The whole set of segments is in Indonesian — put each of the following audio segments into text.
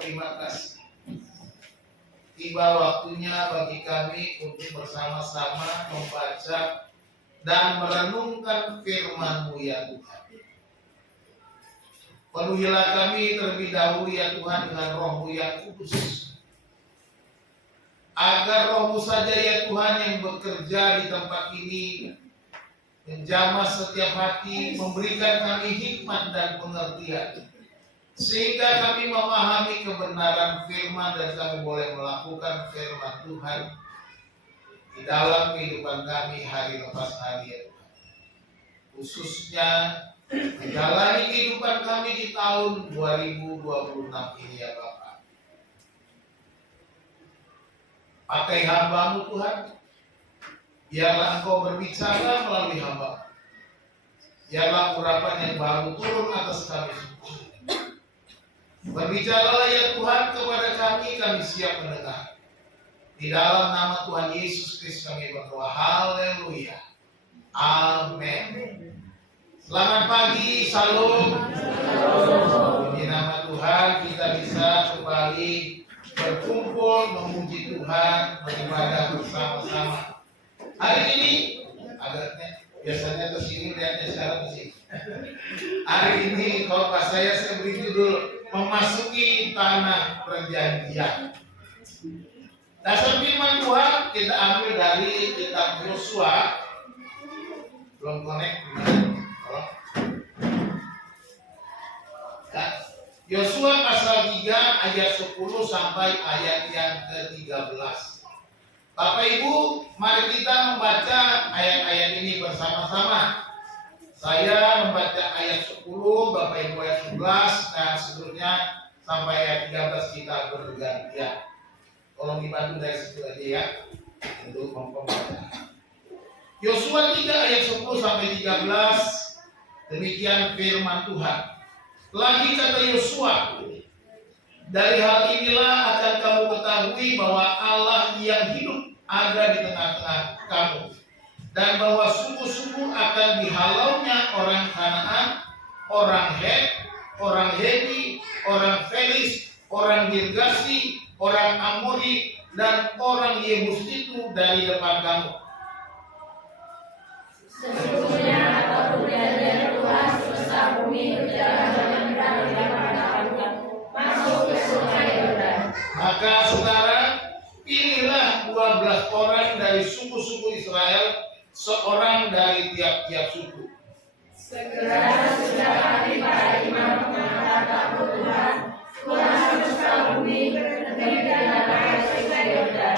berterima kasih. Tiba waktunya bagi kami untuk bersama-sama membaca dan merenungkan firman-Mu ya Tuhan. Penuhilah kami terlebih dahulu ya Tuhan dengan Roh-Mu yang kudus. Agar Roh-Mu saja ya Tuhan yang bekerja di tempat ini, menjamah setiap hati, memberikan kami hikmat dan pengertian, sehingga kami memahami kebenaran firman dan kami boleh melakukan firman Tuhan di dalam kehidupan kami hari lepas hari ya Tuhan. Khususnya menjalani kehidupan kami di tahun 2026 ini ya Bapak. Pakai hamba-Mu Tuhan, biarlah Engkau berbicara melalui hamba. Biarlah urapan yang baru turun atas kami semua. Berbicaralah ya Tuhan kepada kami siap mendengar. Di dalam nama Tuhan Yesus Kristus kami berdoa. Haleluya. Amin. Selamat pagi, salam. Di nama Tuhan kita bisa kembali berkumpul memuji Tuhan, beribadah bersama-sama. Hari ini agaknya biasanya kesini lihatnya sekarang kesini. Hari ini kalau pas saya beri judul memasuki tanah perjanjian. Dasar firman Tuhan kita ambil dari kitab Yosua. Belum connect Yosua pasal 3 ayat 10 sampai ayat yang ke-13. Bapak Ibu, mari kita membaca ayat-ayat ini bersama-sama. Saya membaca ayat 10, Bapak Ibu ayat 11, dan seterusnya sampai ayat 13 kita bergantian. Tolong dibantu dari situ aja ya, untuk membaca. Yosua 3 ayat 10 sampai 13, demikian firman Tuhan. Lagi kata Yosua, dari hal inilah akan kamu ketahui bahwa Allah yang hidup ada di tengah-tengah kamu, dan bahwa suku-suku akan dihalaunya orang Kanaan, orang Het, orang Heti, orang Felis, orang Girgasi, orang Amori, dan orang Yebus itu dari depan kamu. Sesungguhnya apapun perjanjian Tuhan sebesar bumi berjalan dengan berat di hadapan kamu masuk ke sungai Yordan. Maka saudara, pilihlah 12 orang dari suku-suku Israel, seorang dari tiap-tiap suku. Segera sesudah kami para imam mengangkat takut Tuhan, Tuhan semesta bumi berdiri di dalam air sungai Yordan.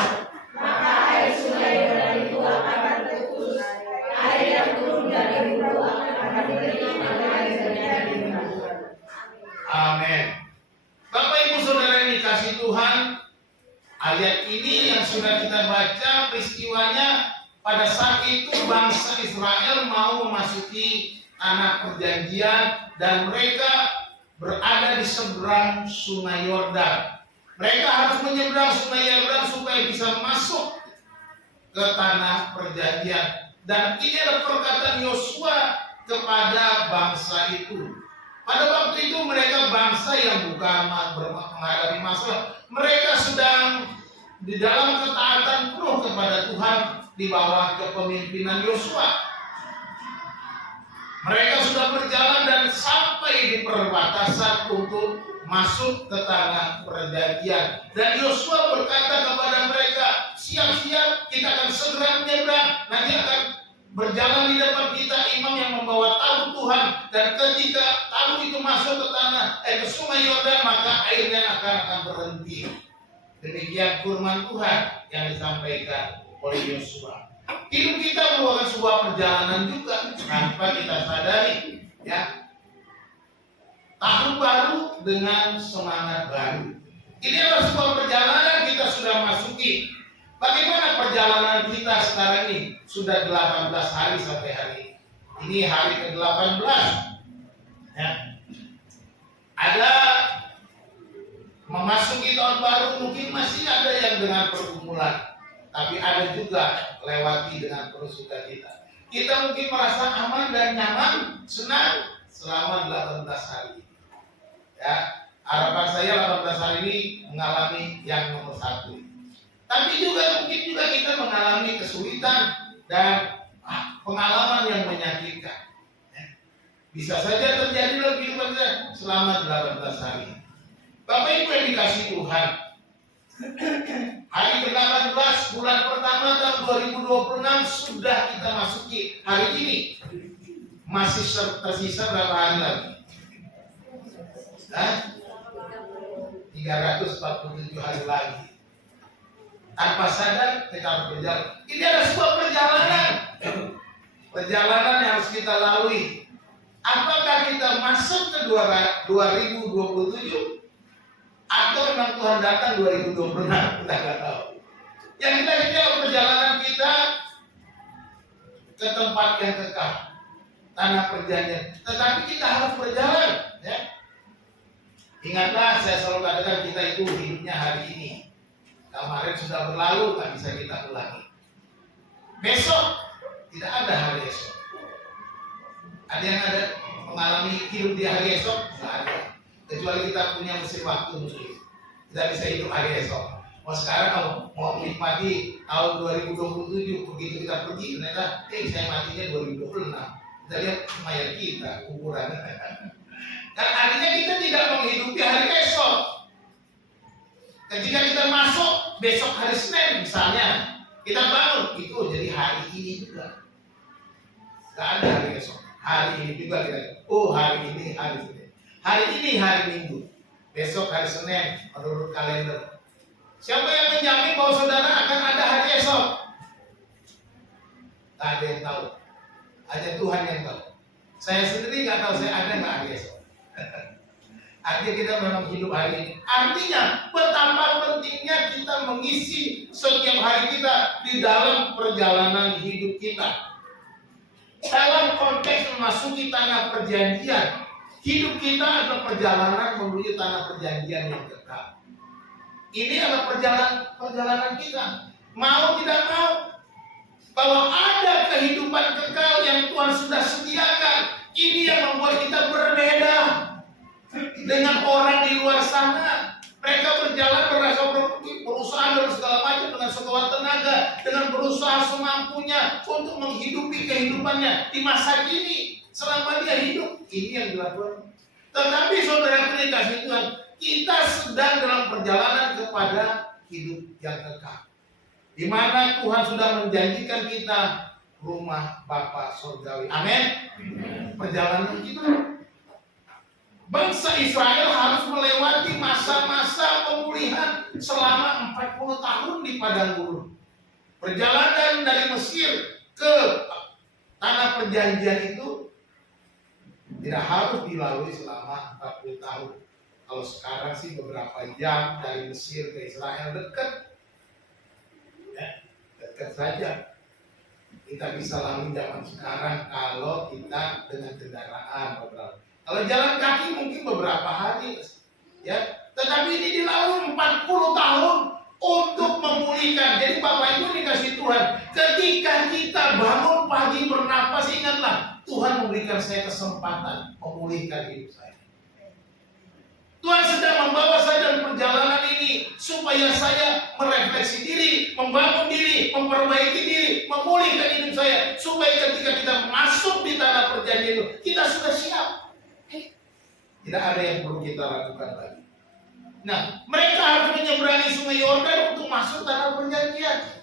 Maka air sungai Yordan itu akan terputus, air yang turun dari hulu akan diterima air dari hulu. Amin. Bapak Ibu Saudara yang dikasihi Tuhan, ayat ini yang sudah kita baca peristiwanya pada saat itu bangsa Israel mau memasuki tanah perjanjian dan mereka berada di seberang sungai Yordan. Mereka harus menyeberang sungai Yordan supaya bisa masuk ke tanah perjanjian. Dan ini adalah perkataan Yosua kepada bangsa itu. Pada waktu itu mereka bangsa yang bukan menghadapi masalah. Mereka sedang di dalam ketaatan penuh kepada Tuhan di bawah kepemimpinan Yosua. Mereka sudah berjalan dan sampai di perbatasan untuk masuk ke tanah perjanjian. Dan Yosua berkata kepada mereka, siap-siap, kita akan segera menyeberang. Nanti akan berjalan di depan kita imam yang membawa tabut Tuhan. Dan ketika tabut itu masuk ke ke sungai Yordan, maka airnya akan berhenti. Demikian firman Tuhan yang disampaikan oleh Yosua. Hidup kita merupakan sebuah perjalanan juga tanpa kita sadari, ya. Tahun baru dengan semangat baru. Ini adalah sebuah perjalanan kita sudah masuki. Bagaimana perjalanan kita sekarang ini? Sudah 18 hari sampai hari ini. Ini hari ke-18. Ya. Ada memasuki tahun baru, mungkin masih ada yang dengan pergumulan. Tapi ada juga lewati dengan penuh sukacita. Kita mungkin merasa aman dan nyaman, senang selama 18 hari. Ya, Harapan saya 18 hari ini mengalami yang nomor 1. Tapi juga mungkin juga kita mengalami kesulitan dan pengalaman yang menyakitkan. Bisa saja terjadi dalam kehidupan kita selama 18 hari. Bapak Ibu yang dikasihi Tuhan, hari ke-18 bulan pertama tahun 2026 sudah kita masuki hari ini. Masih tersisa berapa hari lagi? 347 hari lagi. Tanpa sadar kita harus berjalan. Ini ada sebuah perjalanan. Perjalanan yang harus kita lalui. Apakah kita masuk ke 2027 atau memang Tuhan datang 2026? Kita nggak tahu. Yang kita lihat perjalanan kita ke tempat yang kekal, tanah perjanjian. Tetapi kita harus berjalan. Ya. Ingatlah, saya selalu katakan kita itu hidupnya hari ini. Kemarin sudah berlalu, tak bisa kita ulangi. Besok tidak ada hari esok. Ada yang ada mengalami hidup di hari esok? Tidak ada. Kecuali kita punya mesin waktu mungkin. Kita bisa hidup hari esok. Mau sekarang kalau mau menikmati tahun 2027, begitu kita pergi ternyata, saya matinya 2026. Kita lihat mayat kita, kuburan. Dan artinya kita tidak menghidupi hari esok. Ketika kita masuk besok hari Senin misalnya, kita bangun, itu jadi hari ini juga. Tidak ada hari esok. Hari ini juga kita, hari ini hari Senin. Hari ini hari Minggu. Besok hari Senin menurut kalender. Siapa yang menjamin bahwa saudara akan ada hari esok? Tak ada yang tahu. Hanya Tuhan yang tahu. Saya sendiri nggak tahu saya ada nggak hari esok. Artinya kita memang hidup hari ini. Artinya betapa pentingnya kita mengisi setiap hari kita di dalam perjalanan hidup kita. Dalam konteks memasuki tanah perjanjian, hidup kita adalah perjalanan menuju tanah perjanjian yang kekal. Ini adalah perjalanan kita. Mau tidak mau, bahwa ada kehidupan kekal yang Tuhan sudah sediakan. Ini yang membuat kita berbeda dengan orang di luar sana. Mereka berjalan berusaha dan segala macam dengan sekuat tenaga, dengan berusaha semampunya untuk menghidupi kehidupannya di masa kini selama dia hidup. Ini yang dilakukan. Tetapi saudara dikasih Tuhan, kita sedang dalam perjalanan kepada hidup yang kekal, di mana Tuhan sudah menjanjikan kita rumah Bapa surgawi. Amin. Perjalanan kita. Bangsa Israel harus melewati masa-masa pemulihan selama 40 tahun di padang gurun. Perjalanan dari Mesir ke tanah perjanjian itu tidak harus dilalui selama 40 tahun. Kalau sekarang sih beberapa jam dari Mesir ke Israel dekat. Ya, dekat saja. Kita bisa lalui zaman sekarang kalau kita dengan kendaraan beberapa. Kalau jalan kaki mungkin beberapa hari, ya. Tetapi ini dilalui 40 tahun untuk memulihkan. Jadi Bapak Ibu dikasih Tuhan, ketika kita bangun pagi bernapas, ingatlah Tuhan memberikan saya kesempatan memulihkan hidup saya. Tuhan sedang membawa saya dalam perjalanan ini supaya saya merefleksi diri, membangun diri, memperbaiki diri, memulihkan hidup saya, supaya ketika kita masuk di tanah perjanjian itu kita sudah siap. Tidak ada yang perlu kita lakukan lagi. Nah, mereka harus menyeberangi sungai Yordan untuk masuk tanah perjanjian.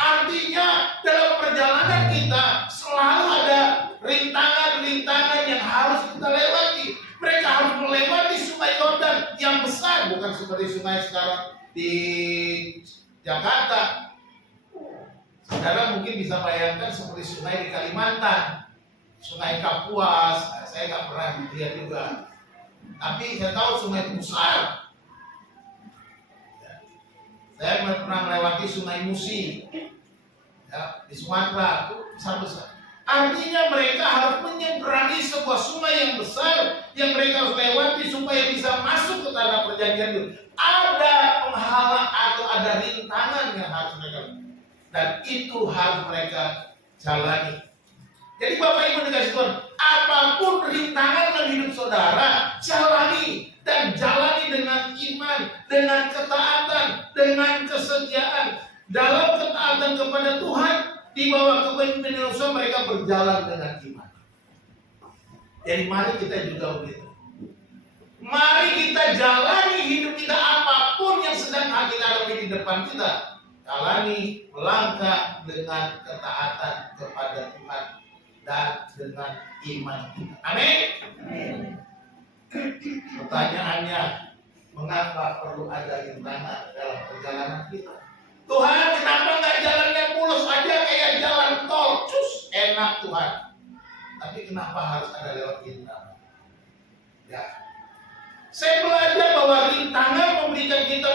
Artinya dalam perjalanan kita selalu ada rintangan-rintangan yang harus kita lewati. Mereka harus melewati sungai Yordan yang besar, bukan seperti sungai sekarang di Jakarta. Saudara mungkin bisa bayangkan seperti sungai di Kalimantan, sungai Kapuas. Saya nggak pernah lihat juga. Tapi saya tahu sungai itu besar. Saya pernah melewati sungai Musi, ya, di Sumatera, itu besar-besar. Artinya mereka harus menyeberangi sebuah sungai yang besar yang mereka harus lewati supaya bisa masuk ke tanah perjanjian itu. Ada penghalang atau ada rintangan yang harus mereka lakukan, dan itu harus mereka jalani. Jadi Bapak Ibu dikasih Tuhan, apapun rintangan dalam hidup saudara, jalani. dan jalani dengan iman, dengan ketaatan, dengan kesetiaan. Dalam ketaatan kepada Tuhan, di bawah kepemimpinan Yosua mereka berjalan dengan iman. Jadi mari kita juga begitu. Mari kita jalani hidup kita apapun yang sedang kita hadapi di depan kita. Jalani melangkah dengan ketaatan kepada Tuhan dan dengan iman kita. Amin. Pertanyaannya, mengapa perlu ada rintangan dalam perjalanan kita? Tuhan, kenapa nggak jalannya mulus aja kayak jalan tol? Cus, enak Tuhan. Tapi kenapa harus ada lewat rintangan? Ya, saya belajar bahwa rintangan memberikan kita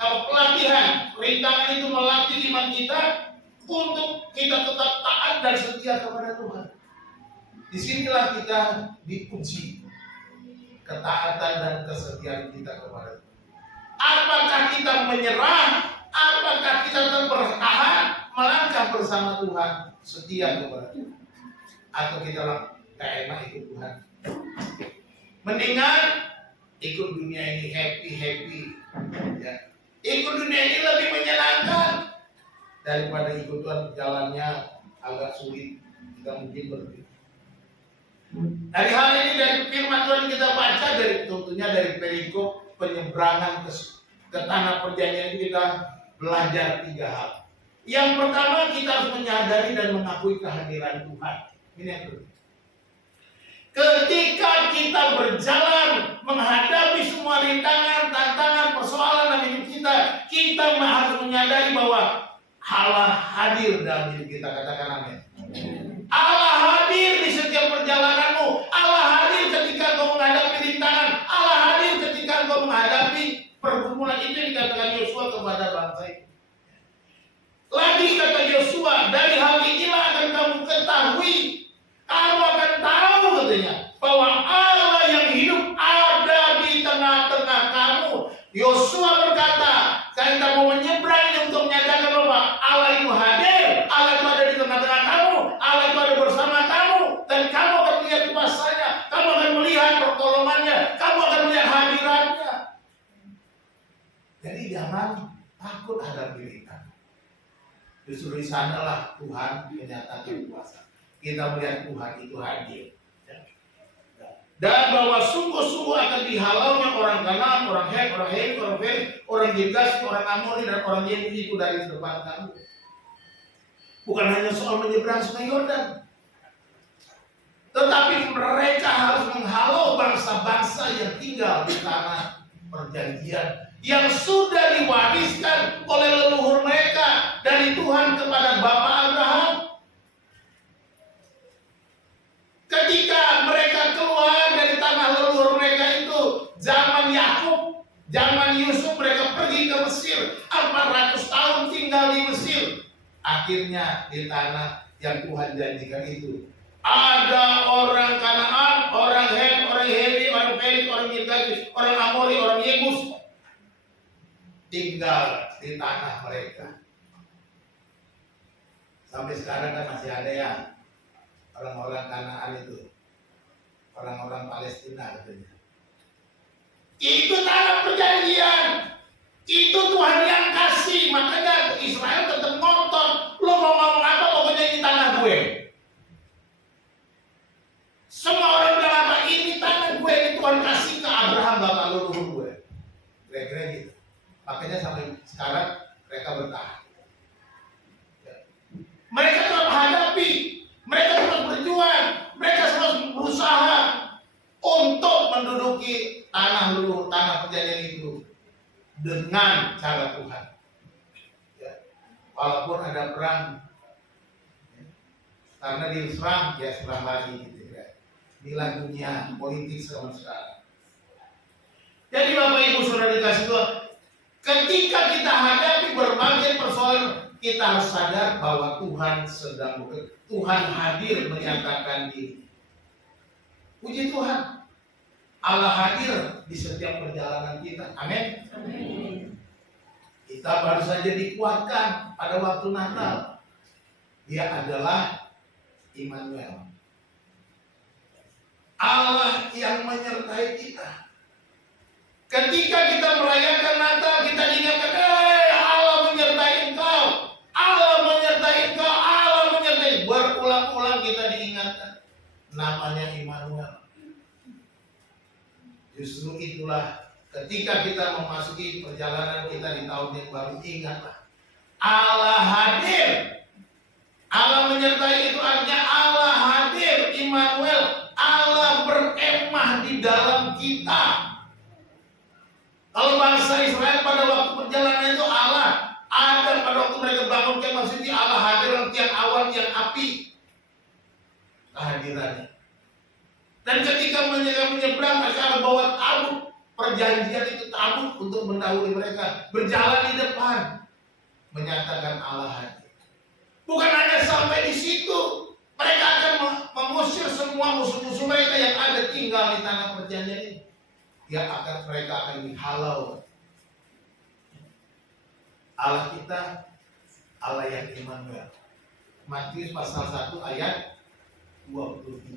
pelatihan. Rintangan itu melatih iman kita untuk kita tetap taat dan setia kepada Tuhan. Disinilah kita diuji ketaatan dan kesetiaan kita kepada Tuhan. Apakah kita menyerah? Apakah kita tetap bertahan melangkah bersama Tuhan, setia kepada Tuhan? Atau kita gak enak ikut Tuhan? Mendingan ikut dunia ini happy, ya. Ikut dunia ini lebih menyenangkan daripada ikut Tuhan, jalannya agak sulit. Kita mungkin berpikir. Dari hal ini, dari firman Tuhan kita baca, tentunya dari perikop penyeberangan ke tanah perjanjian ini, kita belajar 3 hal. Yang pertama, kita harus menyadari dan mengakui kehadiran Tuhan. Ini yang kedua. Ketika kita berjalan menghadapi semua rintangan, tantangan, persoalan dalam hidup kita, kita harus menyadari bahwa Allah hadir dalam hidup kita. Katakan amin. Allah hadir di setiap perjalananmu. Allah hadir ketika kau menghadapi rintangan. Allah hadir ketika kau menghadapi pergumulan. Itu yang dikatakan Yosua kepada bangsa itu. Lagi kata Yosua, dari hal inilah akan kamu ketahui, kamu akan tahu katanya, bahwa Allah yang hidup ada di tengah-tengah kamu. Yosua berkata, kita mau menyeberang untuk menyatakan bahwa Allah itu hadir, Allah itu ada di tengah-tengah kamu, Allah itu ada bersama kamu, dan kamu akan melihat kuasanya, kamu akan melihat pertolongannya, kamu akan melihat hadirannya. Jadi jangan takut hadapi rintangan. Justru di sanalah Tuhan menyatakan kuasa. Kita melihat Tuhan itu hadir. Dan bahwa sungguh-sungguh akan dihalaunya orang Kanaan, orang Het, orang Heri, orang Feris, orang Girgas, orang Amori, dan orang Yebus itu dari depan kamu. Bukan hanya soal menyeberang Sungai Yordan, tetapi mereka harus menghalau bangsa-bangsa yang tinggal di tanah perjanjian, yang sudah diwariskan oleh leluhur mereka dari Tuhan kepada Bapak Abraham. Ketika mereka keluar dari tanah leluhur mereka itu, zaman Yakub, zaman Yusuf, mereka pergi ke Mesir, 400 tahun tinggal di Mesir. Akhirnya di tanah yang Tuhan janjikan itu, ada orang Kanaan, orang Het, orang Heri, orang Feris, orang Girgasis, orang Amori, orang Yebus tinggal di tanah mereka. Sampai sekarang kan masih ada ya orang-orang Kanaan itu, orang-orang Palestina katanya. Itu tanah perjanjian, itu Tuhan yang kasih. Makanya Israel tetap ngotot, lo mau ngomong apa pokoknya ini tanah gue. Semua orang bilang apa, ini tanah gue, ini Tuhan kasih ke Abraham bapak leluhur gue. Kira-kira gitu. Makanya sampai sekarang mereka bertahan. Mereka terus menghadapi, mereka terus berjuang, mereka terus berusaha untuk menduduki tanah leluhur, tanah perjanjian itu dengan cara Tuhan. Ya. Walaupun ada perang, ya. Karena diserang, ya serang lagi gitu ya. Inilah dunia politik sama sekarang. Jadi Bapak Ibu Saudara dikasih Tuhan, ketika kita hadapi berbagai persoalan, kita harus sadar bahwa Tuhan sedang bekerja. Tuhan hadir menyatakan diri. Puji Tuhan, Allah hadir di setiap perjalanan kita. Amin. Kita baru saja dikuatkan pada waktu Natal. Dia adalah Immanuel, Allah yang menyertai kita. Ketika kita merayakan Natal, kita diingatkan, Allah menyertai engkau, Allah menyertai engkau, Allah menyertai. Berulang-ulang kita diingatkan. Namanya Immanuel. Justru itulah ketika kita memasuki perjalanan kita di tahun yang baru, ingatlah Allah hadir. Allah menyertai itu artinya Allah hadir, Immanuel. Allah berkemah di dalam kita. Kalau bangsa Israel pada waktu perjalanan itu Allah ada, pada waktu mereka bangun kemah suci Allah hadir dalam tiang awan, tiang api, kehadirannya. Dan ketika mereka menyeberang, mereka bawa tabut perjanjian itu, tabut untuk mendahului mereka, berjalan di depan, menyatakan Allah hadir. Bukan hanya sampai di situ, mereka akan mengusir semua musuh-musuh mereka yang ada tinggal di tanah perjanjian ini. Mereka akan dihalau. Allah kita, Allah yang Immanuel. Matius pasal 1 ayat 23.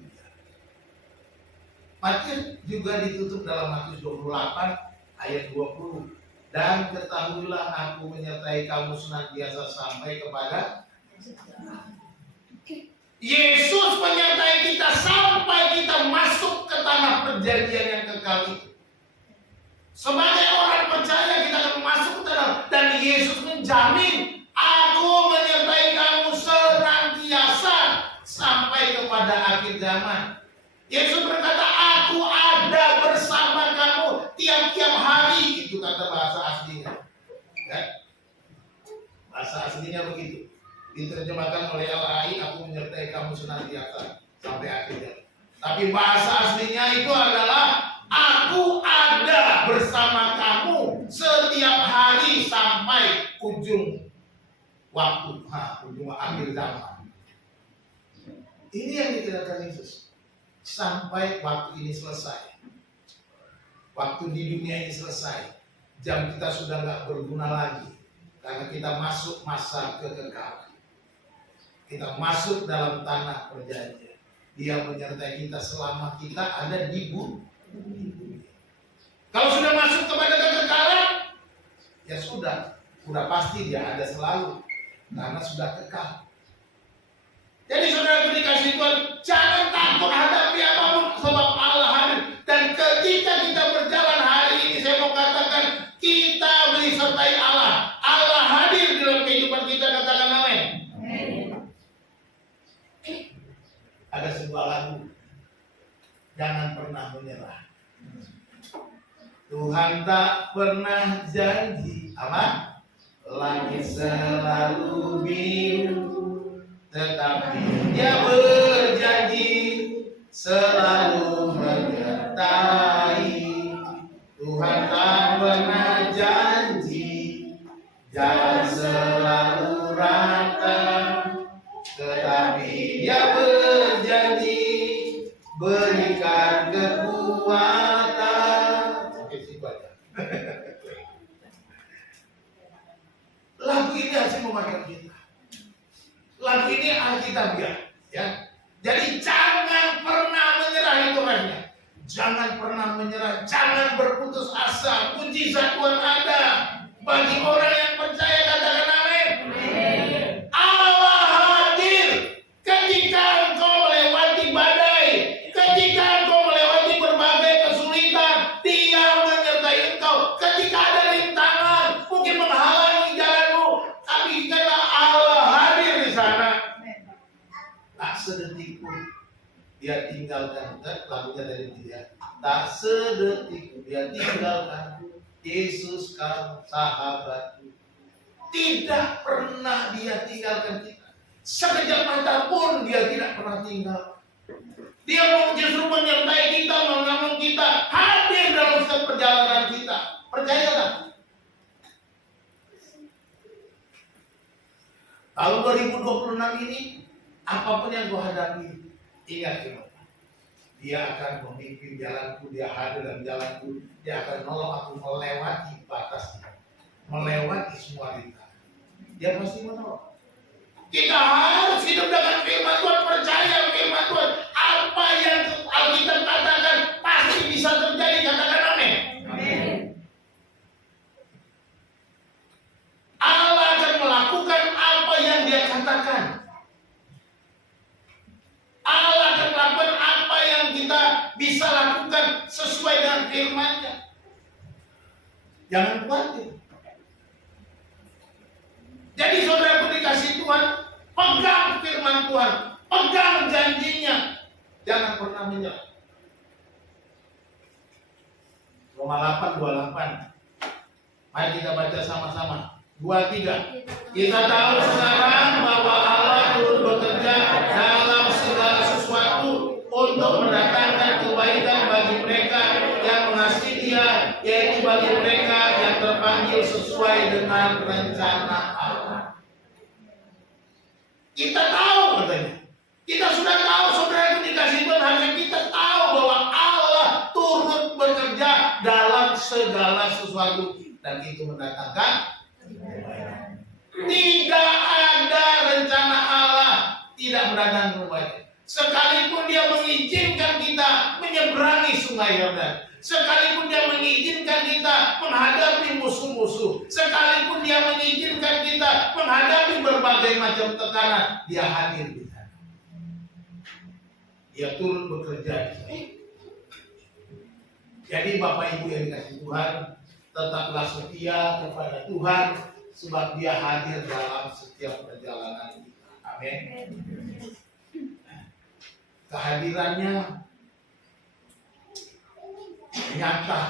Matius juga ditutup dalam Matius 28 ayat 20. Dan ketahuilah aku menyertai kamu senantiasa sampai kepada. Yesus menyertai kita sampai kita masuk ke tanah perjanjian yang kekal itu. Sebagai orang percaya kita akan masuk ke dalam, dan Yesus menjamin, aku menyertai kamu senantiasa sampai kepada akhir zaman. Yesus berkata, aku ada bersama kamu tiap-tiap hari. Itu kata bahasa aslinya. Ya? Bahasa aslinya begitu. Diterjemahkan oleh LAI, aku menyertai kamu senantiasa sampai akhir zaman. Tapi bahasa aslinya itu adalah, aku ada bersama kamu setiap hari sampai ujung waktu, ujung akhir zaman. Ini yang dikatakan Yesus. Sampai waktu ini selesai. Waktu di dunia ini selesai. Jam kita sudah nggak berguna lagi. Karena kita masuk masa kekekalan. Kita masuk dalam tanah perjanjian. Dia menyertai kita selama kita ada di bumi. Kalau sudah masuk kepada kekekalan, ya sudah pasti dia ada selalu, karena sudah kekal. Jadi saudara dikasih Tuhan, jangan takut hadapi apapun, sebab Allah hadir. Dan ketika kita berjalan hari ini, saya mau katakan, kita disertai Allah. Allah hadir dalam kehidupan kita, katakan amin. Ada sebuah lagu, jangan pernah menyerah. Tuhan tak pernah janji apa? Langit selalu biru, tetapi Dia berjanji selalu menyertai. Tuhan tak pernah janji jalan selalu rata, tetapi Dia berjanji berikan kekuatan. Oke, situ aja. Lagu ini harus memakai kita. Lagu ini Alkitabiah, ya. Jadi jangan pernah menyerah, itu refnya. Jangan pernah menyerah, jangan berputus asa. Mujizat Tuhan ada bagi orang yang percaya, katakan amin. Allah hadir ketika engkau melewati badai, ketika engkau melewati berbagai kesulitan. Dia menyertai engkau. Ketika ada rintangan mungkin menghalangi jalanmu, tapi karena Allah hadir di sana, tak sedetik pun Dia tinggalkan. Lagunya dari dia, tak sedetik pun Dia tinggalkan. Yesus kan sahabatku, tidak pernah Dia tinggalkan kita. Sekejap mata pun Dia tidak pernah tinggal. Dia mau justru menyertai kita, mengambil kita, hadir dalam setiap perjalanan kita. Percayalah. Tahun 2026 ini, apapun yang kau hadapi, ingat firman, Dia akan memimpin jalanku, Dia hadir dalam jalanku, Dia akan nolong aku melewati batasnya, melewati semua rintangan. Dia pasti menolong. Kita harus hidup dengan firman Tuhan, percaya firman Tuhan. Apa yang Alkitab katakan pasti bisa terjadi, katakan amin. Allah akan melakukan apa yang Dia katakan. Allah akan melakukan apa yang kita bisa lakukan sesuai dengan firman-Nya. Jangan khawatir. Jadi saudaraku dikasih Tuhan, pegang firman Tuhan, pegang janjinya, jangan pernah menyerah. Roma 8:28. Mari kita baca sama-sama. 2, 3. Kita tahu sekarang bahwa Allah turut bekerja dalam segala sesuatu untuk mendatangkan kebaikan bagi mereka yang mengasihi Dia, yaitu bagi mereka yang terpanggil sesuai dengan rencana Allah. Kita tahu katanya. Kita sudah tahu, saudara itu dikasih Tuhan, harusnya kita tahu bahwa Allah turut bekerja dalam segala sesuatu dan itu mendatangkan kebaikan. Tidak ada rencana Allah tidak mendatangkan kebaikan. Sekalipun Dia mengizinkan kita menyeberangi sungai Yordan, sekalipun Dia mengizinkan kita menghadapi musuh-musuh, sekalipun Dia mengizinkan kita menghadapi berbagai macam tekanan, Dia hadir di sana. Dia turut bekerja di sana. Jadi Bapak Ibu yang dikasih Tuhan, tetaplah setia kepada Tuhan, sebab Dia hadir dalam setiap perjalanan kita. Amin. Kehadirannya nyata,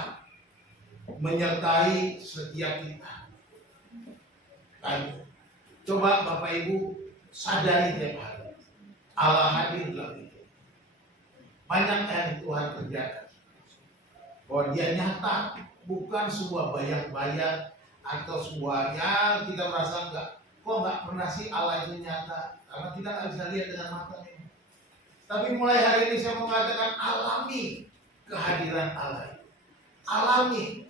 menyertai setiap kita. Dan coba Bapak Ibu sadari tiap hari, Allah hadir dalam hidup. Banyak yang Tuhan kerjakan, bahwa Dia nyata, bukan sebuah bayang-bayang atau sebuah yang kita merasa kok nggak pernah sih Allah itu nyata, karena kita nggak bisa lihat dengan mata ini. Tapi mulai hari ini saya mau mengatakan, alami kehadiran Allah. Alami.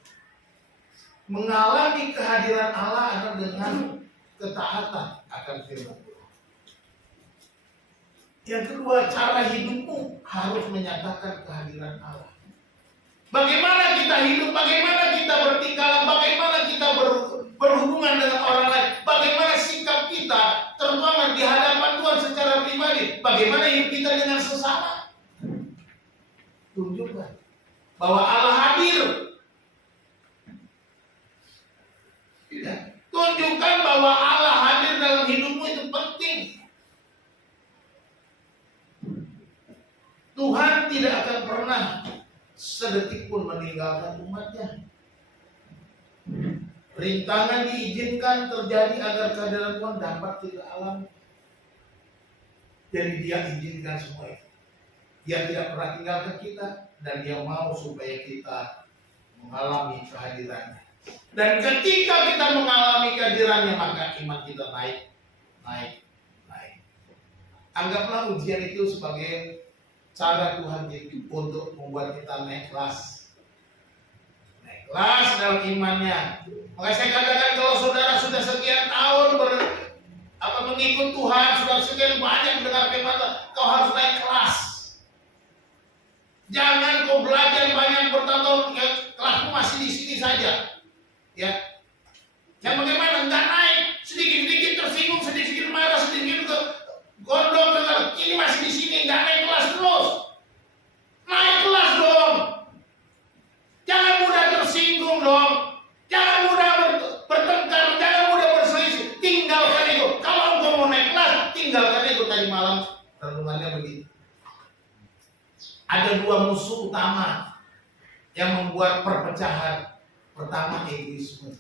Mengalami kehadiran Allah adalah dengan ketaatan akan firman Tuhan. Yang kedua, cara hidupmu harus menyatakan kehadiran Allah. Bagaimana kita hidup, bagaimana kita bertingkah, bagaimana kita berhubungan dengan orang lain, bagaimana sikap kita, terutama di hadapan Tuhan secara pribadi, bagaimana hidup kita dengan sesama. Tunjukkan bahwa Allah hadir. Tunjukkan bahwa Allah hadir dalam hidupmu, itu penting. Tuhan tidak akan pernah sedetik pun meninggalkan umatnya. Rintangan diizinkan terjadi agar kehadiran Tuhan dapat kita alami. Jadi Dia izinkan semua itu. Dia tidak pernah tinggalkan kita, dan Dia mau supaya kita mengalami kehadirannya. Dan ketika kita mengalami kehadirannya, maka iman kita naik. Anggaplah ujian itu sebagai cara Tuhan untuk membuat kita naik kelas. Naik kelas dalam imannya. Maka saya katakan, kalau saudara sudah sekian tahun mengikut Tuhan, sudah sekian banyak mendengar firman Tuhan, kau harus naik kelas. Jangan kau belajar banyak bertahun-tahun, kelasmu masih di sini saja. Ya. Yang bagaimana? Enggak naik, sedikit-sedikit tersinggung, sedikit-sedikit marah, sedikit-sedikit gondok, ini masih di sini, enggak naik kelas terus. Naik kelas dong. Jangan mudah tersinggung dong. Jangan mudah bertengkar, jangan mudah berselisih. Tinggalkan itu. Kalau engkau mau naik kelas, tinggalkan itu. Tadi malam renungannya begitu. Ada dua musuh utama yang membuat perpecahan. Pertama, egoisme.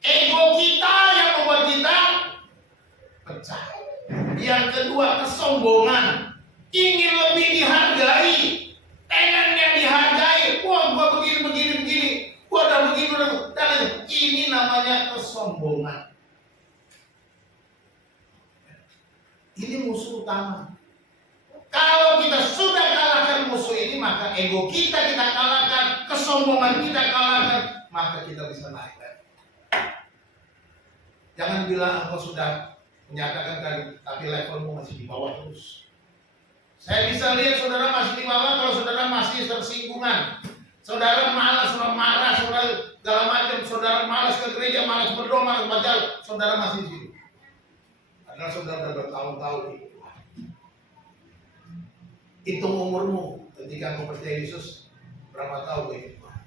Ego kita yang membuat kita pecah. Yang kedua, kesombongan. Ingin lebih dihargai. Pengennya dihargai. Wah, gua begini. Gua udah begini. Dan ini namanya kesombongan. Ini musuh utama. Kalau kita sudah kalahkan musuh ini, maka ego kita kalahkan, kesombongan kita kalahkan, maka kita bisa naik. Jangan bilang engkau sudah menyatakan tadi, tapi levelmu masih di bawah terus. Saya bisa lihat saudara masih di bawah kalau saudara masih tersinggungan. Saudara malas, saudara marah, saudara segala macam, saudara malas ke gereja, malas berdoa, malas baca, saudara masih di situ. Karena saudara sudah bertahun-tahun di Tuhan. Hitung umurmu ketika kau percaya Yesus, berapa tahun di Tuhan?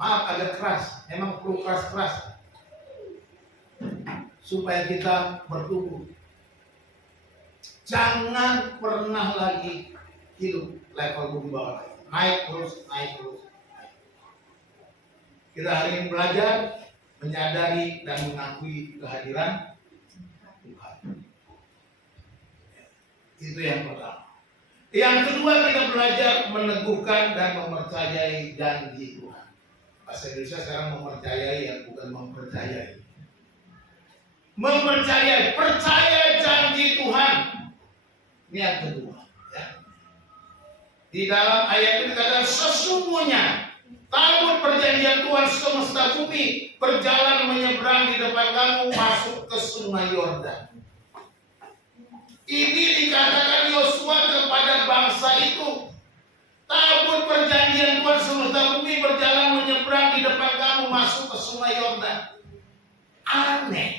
Maaf agak keras, memang perlu keras-keras supaya kita bertumbuh. Jangan pernah lagi hidup levelmu di bawah lagi. Naik terus, naik terus. Kita hari ini belajar menyadari dan mengakui kehadiran Tuhan. Itu yang pertama. Yang kedua, kita belajar meneguhkan dan mempercayai janji Tuhan. Bahasa Indonesia sekarang mempercayai, ya, bukan mempercayai. Mempercayai, percaya janji Tuhan. Ini yang kedua. Ya. Di dalam ayat ini dikatakan sesungguhnya tabut perjanjian Tuhan semesta bumi berjalan menyeberang di depan kamu masuk ke sungai Yordan. Ini dikatakan Yosua kepada bangsa itu. Tabut perjanjian Tuhan semesta bumi berjalan menyeberang di depan kamu masuk ke sungai Yordan. Aneh.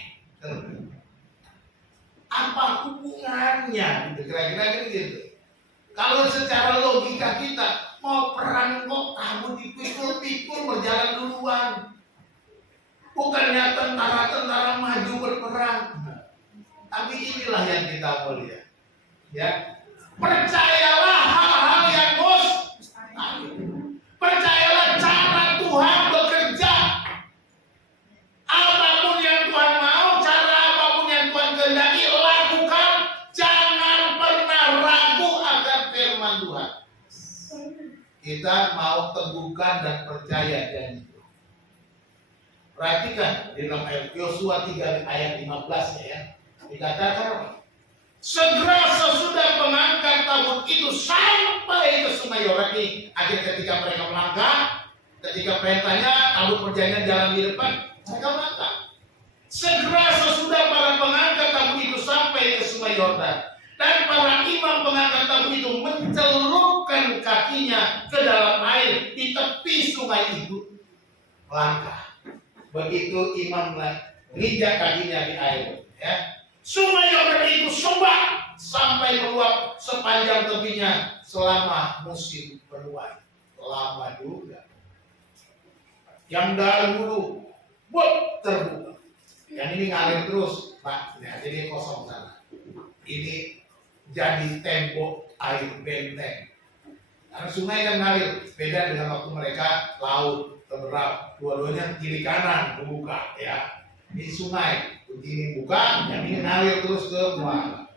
Apa hubungannya? Kira-kira gitu. Kalau secara logika kita mau perang kok kamu dipikul-pikul berjalan duluan. Bukannya tentara-tentara maju berperang. Tapi inilah yang kita mau lihat. Ya. Percayalah hal-hal yang mustahil. Percayalah cara Tuhan bekerja. Apapun yang Tuhan mau, cara apapun yang Tuhan kehendaki, lakukan. Jangan pernah ragu akan firman Tuhan. Kita mau teguhkan dan percaya janji Tuhan. Perhatikan di dalam ayat Yosua 3 ayat 15 ya. Dikatakan segera sesudah mengangkat tabut itu sampai ke sungai Yordan ini. Akhirnya ketika mereka melangkah, ketika perintahnya tabut perjanjian jalan di depan, mereka melangkah. Segera sesudah para pengangkat tabut itu sampai ke sungai Yordan, dan para imam pengangkat tabut itu mencelupkan kakinya ke dalam air di tepi sungai itu, melangkah. Begitu imam menginjak kakinya di air, ya. Sungai Yordan itu sumbat sampai meluap sepanjang tepinya selama musim penuai. Lama juga. Yang dahulu terbuka. Yang ini ngalir terus, Pak. Nah, jadi kosong sana. Ini jadi tembok air benteng. Karena sungai kan ngalir, beda dengan waktu mereka laut terberat. Dua-duanya kiri kanan membuka, ya. Ini sungai, begini buka, yang ini ngalir terus ke muara.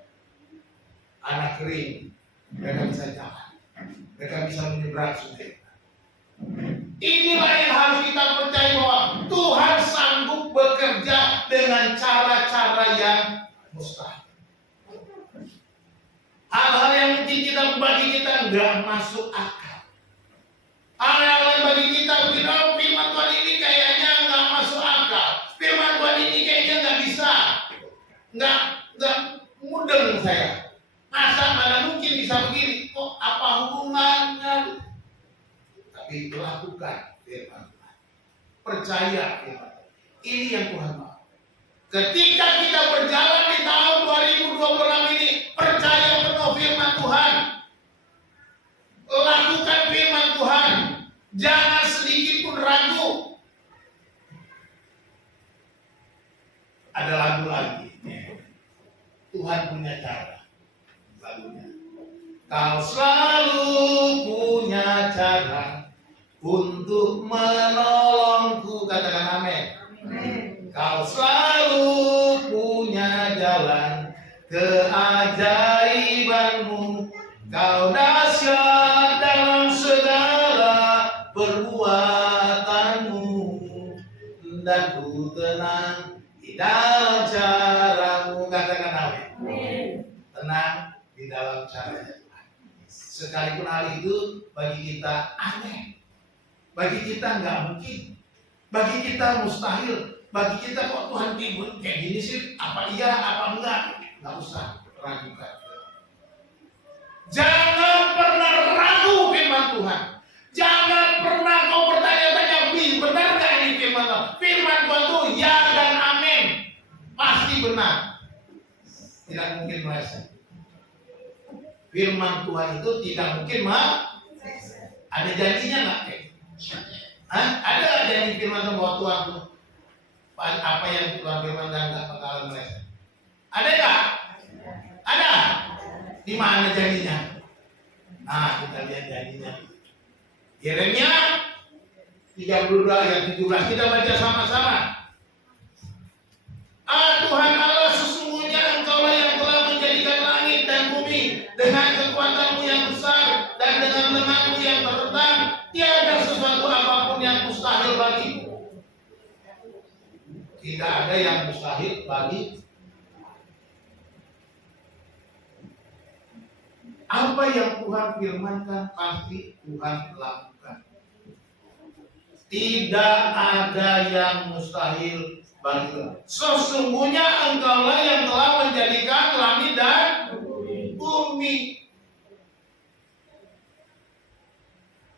Anak kering, mereka bisa jalan, mereka bisa menyeberang sungai. Inilah yang harus kita percaya bahwa Tuhan sanggup bekerja dengan cara-cara yang mustahil. Hal-hal yang mungkin bagi kita nggak masuk akal. Hal-hal yang bagi kita bilang firman Tuhan ini kayaknya nggak masuk akal. Firman Tuhan ini kayaknya nggak bisa, nggak mudeng saya. Masa mana mungkin bisa begini? Kok apa hubungannya? Tapi lakukan firman Tuhan. Percaya firman Tuhan. Ini yang Tuhan mau. Ketika kita berjalan di tahun 2026 ini, percaya penuh firman Tuhan. Lakukan firman Tuhan. Jangan sedikit pun ragu. Ada lagu lagi. Tuhan punya cara. Lagunya. Kau selalu punya cara untuk menolongku. Katakan amin. Kau selalu punya jalan keajaibanmu. Kau dahsyat dalam segala perbuatanmu, dan ku tenang di dalam caramu. Katakan amin. Tenang di dalam caranya Tuhan. Sekalipun hal itu bagi kita aneh, bagi kita nggak mungkin, bagi kita mustahil, bagi kita kok Tuhan kayak gini sih, apa iya apa enggak, nggak usah ragukan. Jangan pernah ragu firman Tuhan. Jangan pernah kau bertanya-tanya pasti benar nggak ini firman Tuhan? Firman Tuhan itu ya dan amin, pasti benar, tidak mungkin meleset. Firman Tuhan itu tidak mungkin ada janjinya nggak? Ada janji firman Tuhan bahwa Tuhan apa yang Tuhan firman dan nggak bakalan meleset? Ada nggak? Ada. Di mana janjinya? Nah, kita lihat janjinya. Yeremia 32 ayat 17, kita baca sama-sama. Tuhan Allah, sesungguhnya Engkaulah yang telah menjadikan langit dan bumi dengan kekuatanmu yang besar dan dengan lenganmu yang terentang. Tiada sesuatu apapun yang mustahil bagimu. Tidak ada yang mustahil bagi. Apa yang Tuhan firmankan pasti Tuhan lakukan. Tidak ada yang mustahil bagi Tuhan. Sesungguhnya Engkaulah yang telah menjadikan langit dan bumi.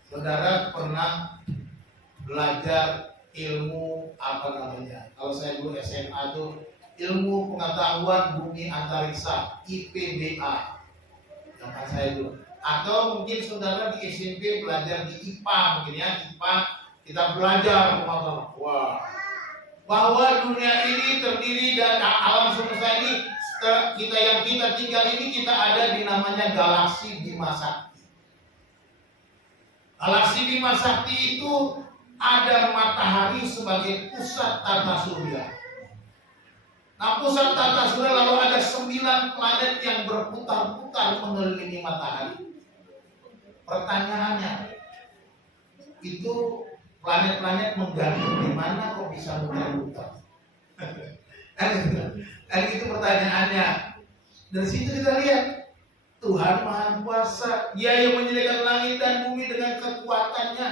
Saudara pernah belajar ilmu apa namanya? Kalau saya dulu SMA itu ilmu pengetahuan bumi antariksa, IPBA. Zaman saya dulu. Atau mungkin saudara di SMP belajar di IPA, mungkin ya, IPA kita belajar bahwa dunia ini terdiri dan alam semesta ini kita tinggal ini kita ada di namanya galaksi Bima Sakti. Galaksi Bima Sakti itu ada matahari sebagai pusat tata surya. Nah, pusat tata surya lalu ada 9 planet yang berputar-putar mengelilingi matahari. Pertanyaannya, itu planet-planet menggantung di mana kok bisa muter-muter? Kan itu pertanyaannya. Dari situ kita lihat Tuhan Maha Kuasa, Dia yang menyediakan langit dan bumi dengan kekuatannya.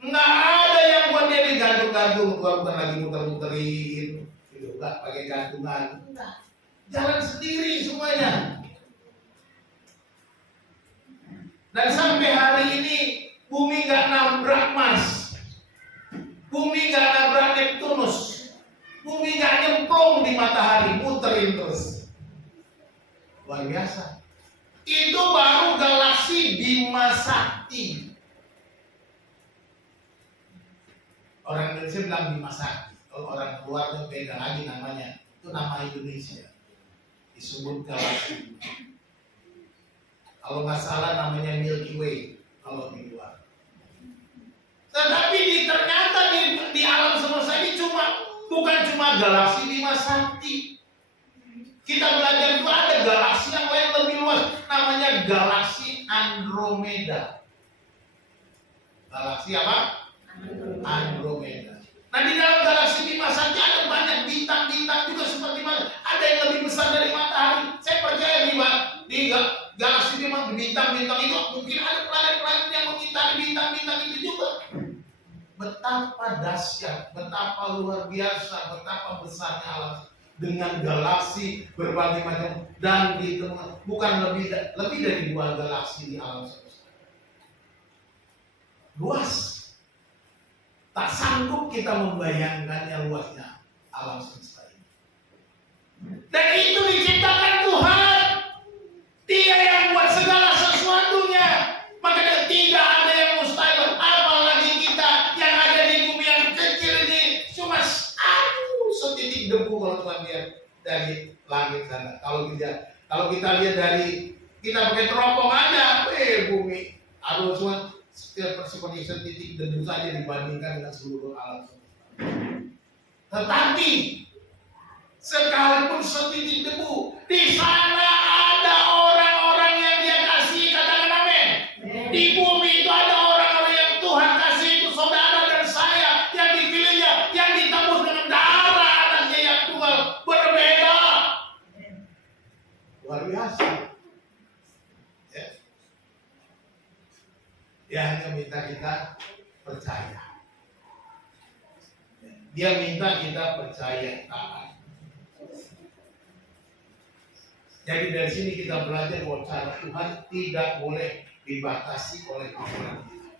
Nggak ada yang buat dia digantung-gantung, Tuhan bukan lagi muter-muterin. Enggak pakai gantungan, jalan sendiri semuanya. Dan sampai hari ini bumi nggak nabrak Mars, bumi nggak nabrak Neptunus, bumi nggak nyemplung di matahari, muterin terus. Luar biasa. Itu baru galaksi Bima Sakti. Orang Indonesia bilang Bima Sakti. Kalau orang luar itu beda lagi namanya. Itu nama Indonesia. Disebut galaksi. Kalau nggak salah namanya Milky Way kalau di luar. Tetapi ternyata di alam semesta ini bukan cuma galaksi Bima Sakti. Kita belajar itu ada galaksi yang lain lebih luas. Namanya galaksi Andromeda. Galaksi apa? Andromeda. Nah, di dalam galaksi Bima Sakti ada banyak bintang-bintang juga seperti mana. Ada yang lebih besar dari matahari. Saya percaya di galaksi Bima, bintang-bintang itu mungkin ada planet-planet yang mengitari bintang-bintang itu juga. Betapa dahsyat, betapa luar biasa, betapa besarnya alam dengan galaksi berbagai macam dan ditemukan bukan lebih dari 2 galaksi di alam semesta. Luas. Tak sanggup kita membayangkannya luasnya alam semesta ini. Dan itu diciptakan Tuhan. Dia yang buat segala sesuatunya. Maka tidak ada yang mustahil. Apalagi kita yang ada di bumi yang kecil ini cuma setitik debu kalau Tuhan lihat dari langit sana. Kalau kita lihat dari kita pakai teropong aja, bumi aduh cuma seperti setitik debu saja dibandingkan dengan seluruh alam semesta. Tetapi sekalipun setitik debu, di sana ada orang-orang yang Dia kasih, katakan amin. Di bumi itu ada orang-orang yang Tuhan kasih, itu saudara dan saya yang dipilihnya, yang ditebus dengan darah anaknya yang tunggal, berbeda. Luar biasa. Dia hanya minta kita percaya. Dia minta kita percaya taat. Jadi dari sini kita belajar bahwa cara Tuhan tidak boleh dibatasi oleh pikiran kita.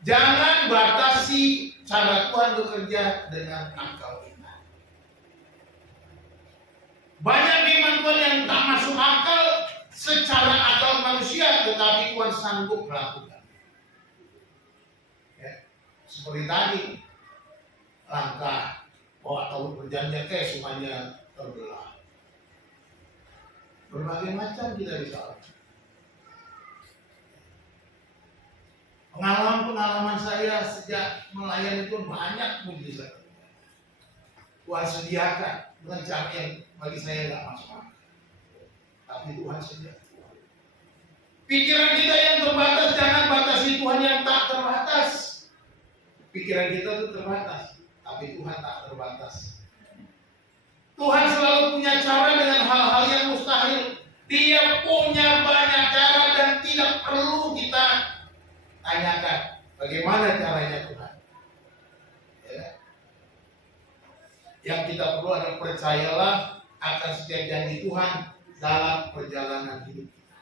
Jangan batasi cara Tuhan bekerja dengan akal kita. Banyak firman Tuhan yang tak masuk akal secara akal manusia, tetapi Tuhan sanggup melakukan. Ya. Seperti tadi, langkah bahwa tahun perjanjian semuanya terbelah. Berbagai macam kita bisa lakukan. Pengalaman saya sejak melayani Tuhan banyak mujizat. Tuhan sediakan dengan cara yang bagi saya nggak masuk akal. Tapi Tuhan sediakan. Pikiran kita yang terbatas, jangan batasi Tuhan yang tak terbatas. Pikiran kita itu terbatas, tapi Tuhan tak terbatas. Tuhan selalu punya cara dengan hal-hal yang mustahil. Dia punya banyak cara dan tidak perlu kita tanyakan bagaimana caranya Tuhan. Ya. Yang kita perlu adalah percayalah akan setiap janji Tuhan dalam perjalanan hidup kita.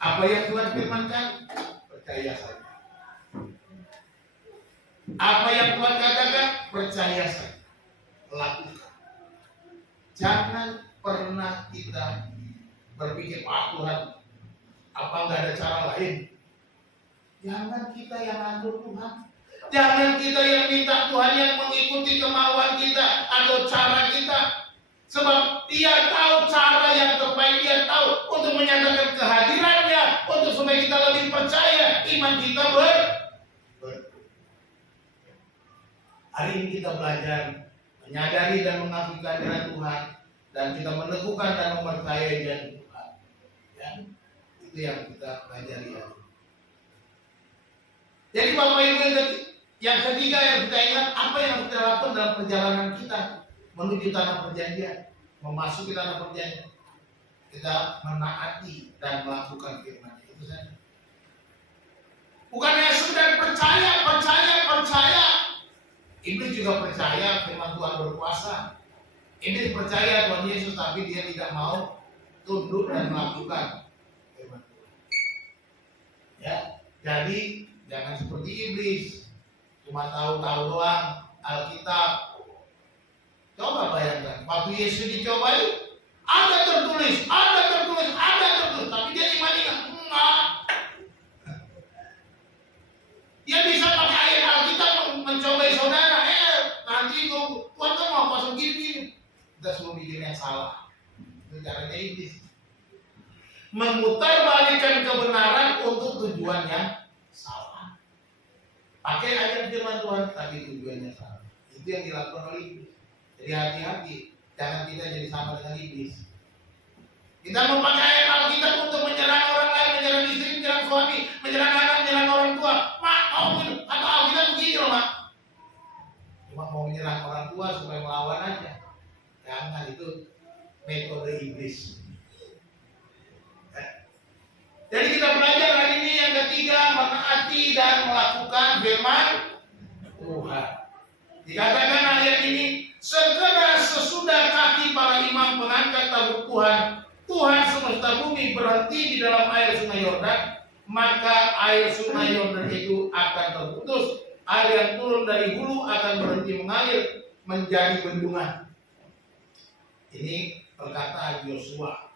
Apa yang Tuhan firmankan, percaya saja. Apa yang Tuhan katakan, percaya saja. Lakukan. Jangan pernah kita berpikir, Tuhan, apa nggak ada cara lain? Jangan kita yang atur Tuhan. Jangan kita yang minta Tuhan yang mengikuti kemauan kita atau cara kita. Sebab Dia tahu cara yang terbaik, Dia tahu untuk menyatakan kehadirannya, untuk supaya kita lebih percaya iman kita Hari ini kita belajar menyadari dan mengakui kehadiran Tuhan, dan kita meneguhkan dan mempercayai janji Tuhan. Ya, itu yang kita pelajari ya. Jadi Bapak Ibu yang ketiga yang kita ingat, apa yang kita lakukan dalam perjalanan kita menuju tanah perjanjian, memasuki tanah perjanjian, kita menaati dan melakukan firman itu saja. Bukannya sudah percaya. Iblis juga percaya firman Tuhan berkuasa. Iblis percaya Tuhan Yesus, tapi dia tidak mau tunduk dan melakukan firman Tuhan. Ya, jadi jangan seperti iblis, cuma tahu-tahu doang Alkitab. Coba bayangkan, waktu Yesus dicobai, ada tertulis, tapi dia imani enggak. Dia bisa pakai ayat Alkitab mencobai saudara, nanti Tuhan kan mau pasang gini. Kita suruh bikin yang salah. Itu caranya iblis. Memutarbalikkan kebenaran untuk tujuan yang salah. Pakai ayat firman Tuhan, tapi tujuannya salah. Itu yang dilakukan oleh iblis. Jadi hati-hati, jangan kita jadi sama dengan iblis. Kita memakai ayat Alkitab untuk menyerang orang lain, menyerang istri, menyerang suami, menyerang anak, menyerang orang tua. Mak, atau Alkitab begini loh, Mak. Cuma mau menyerang orang tua supaya melawan aja. Jangan, itu metode iblis. Jadi kita belajar hari ini yang ketiga, menaati dan melakukan firman Tuhan. Dikatakan ayat ini, segera sesudah kaki para imam mengangkat tabut Tuhan semesta bumi berhenti di dalam air sungai Yordan, maka air sungai Yordan itu akan terputus. Air yang turun dari hulu akan berhenti mengalir menjadi bendungan. Ini perkataan Yosua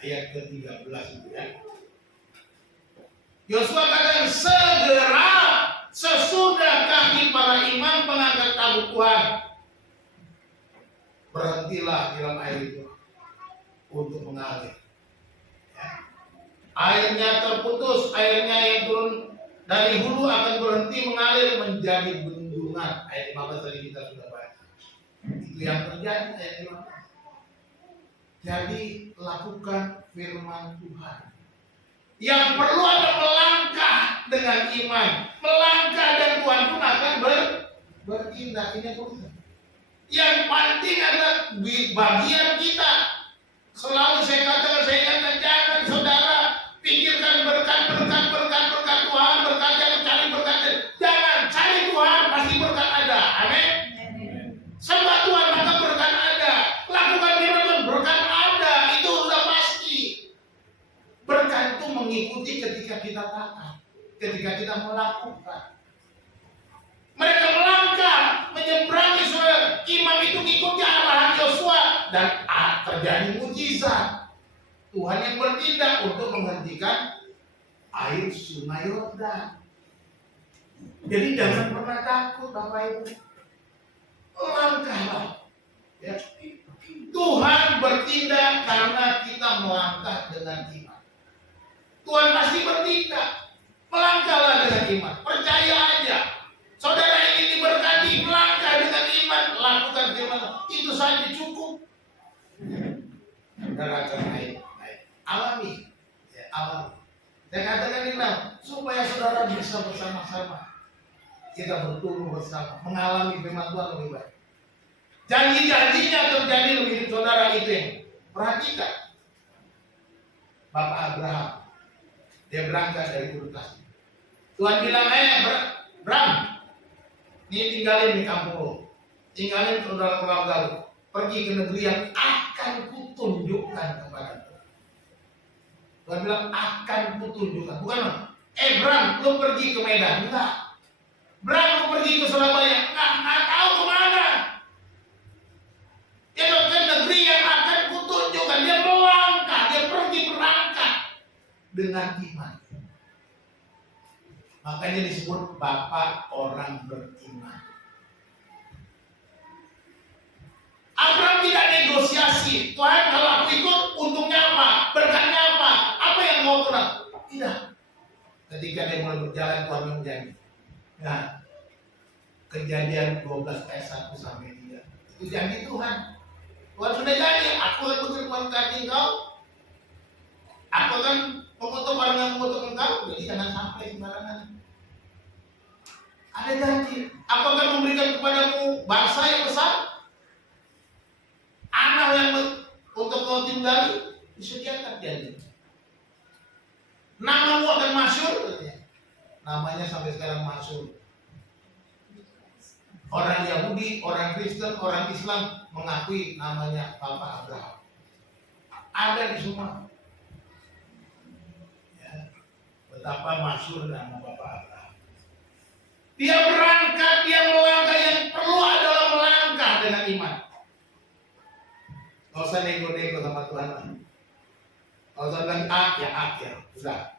ayat ke-13 itu ya. Yosua katakan segera sesudah kaki para imam mengangkat tabut Tuhan, berhentilah di dalam air itu untuk mengalir. Ya. Airnya terputus, airnya yang turun dari hulu akan berhenti mengalir menjadi bendungan. Ayat 15 tadi kita sudah baca. Itu yang terjadi ayat 15. Jadi lakukan firman Tuhan. Yang perlu ada melangkah dengan iman, melangkah dan Tuhan pun akan bertindak. Ini Tuhan. Yang penting adalah bagian kita. Selalu saya katakan jangan saudara pikirkan berkat Tuhan, berkat yang cari berkat. Jangan cari Tuhan, pasti berkat ada. Amin. Sembah Tuhan maka berkat ada. Lakukan firman Tuhan, berkat ada. Itu sudah pasti. Berkat itu mengikuti ketika kita taat, kita melakukan. Mereka melangkah menyeberangi saudara. Imam itu ngikutnya arahan Yosua dan terjadi mujizat. Tuhan yang bertindak untuk menghentikan air sungai Yordan. Jadi jangan pernah takut Bapak Ibu. Langkahlah. Ya. Tuhan bertindak karena kita melangkah dengan iman. Tuhan pasti bertindak. Melangkahlah dengan iman. Percaya aja. Saudara ingin diberkati, melangkah dengan iman, lakukan firman. Itu saja cukup. Saudara akan naik. Alami. Ya, alami. Saya katakan ini supaya saudara bisa bersama-sama. Kita bertumbuh bersama, mengalami firman Tuhan lebih baik. Janji-janjinya terjadi dalam hidup saudara itu yang perhatikan. Bapak Abraham, dia berangkat dari Ur Kasdim. Tuhan bilang, Bram, ini tinggalin di kampung lo, tinggalin saudara-saudara lo, pergi ke negeri yang akan kutunjukkan kepadamu. Tuhan bilang akan kutunjukkan, bukan Bram, lo pergi ke Medan, enggak. Bram, lo pergi ke Surabaya, enggak tahu kemana. Dia ke negeri yang akan kutunjukkan. Dia melangkah, dia pergi berangkat dengan iman. Makanya disebut Bapak orang beriman. Abraham tidak negosiasi. Tuhan, kalau aku ikut, untungnya apa? Berkatnya apa? Apa yang mau kena? Tidak. Ketika dia mulai berjalan, Tuhan menjanji. Nah, Kejadian 12 ayat 1 sampai 3. Itu janji Tuhan. Tuhan sudah janji, aku akan memberkati engkau. Aku akan mengutuk orang yang mengutuk engkau. Jadi jangan sampai sembarangan. Ada janji. Aku akan memberikan kepadamu bangsa yang besar. Anak yang untuk kau tinggali. Disediakan janji. Namamu akan masyhur. Namanya sampai sekarang masyhur. Orang Yahudi, orang Kristen, orang Islam mengakui namanya Bapak Abraham. Ada di semua. Ya, betapa masyhur nama Bapak Abraham. Dia berangkat, dia melangkah, yang perlu adalah melangkah dengan iman. Gak usah nego-nego sama Tuhan. Gak usah bilang ya sudah.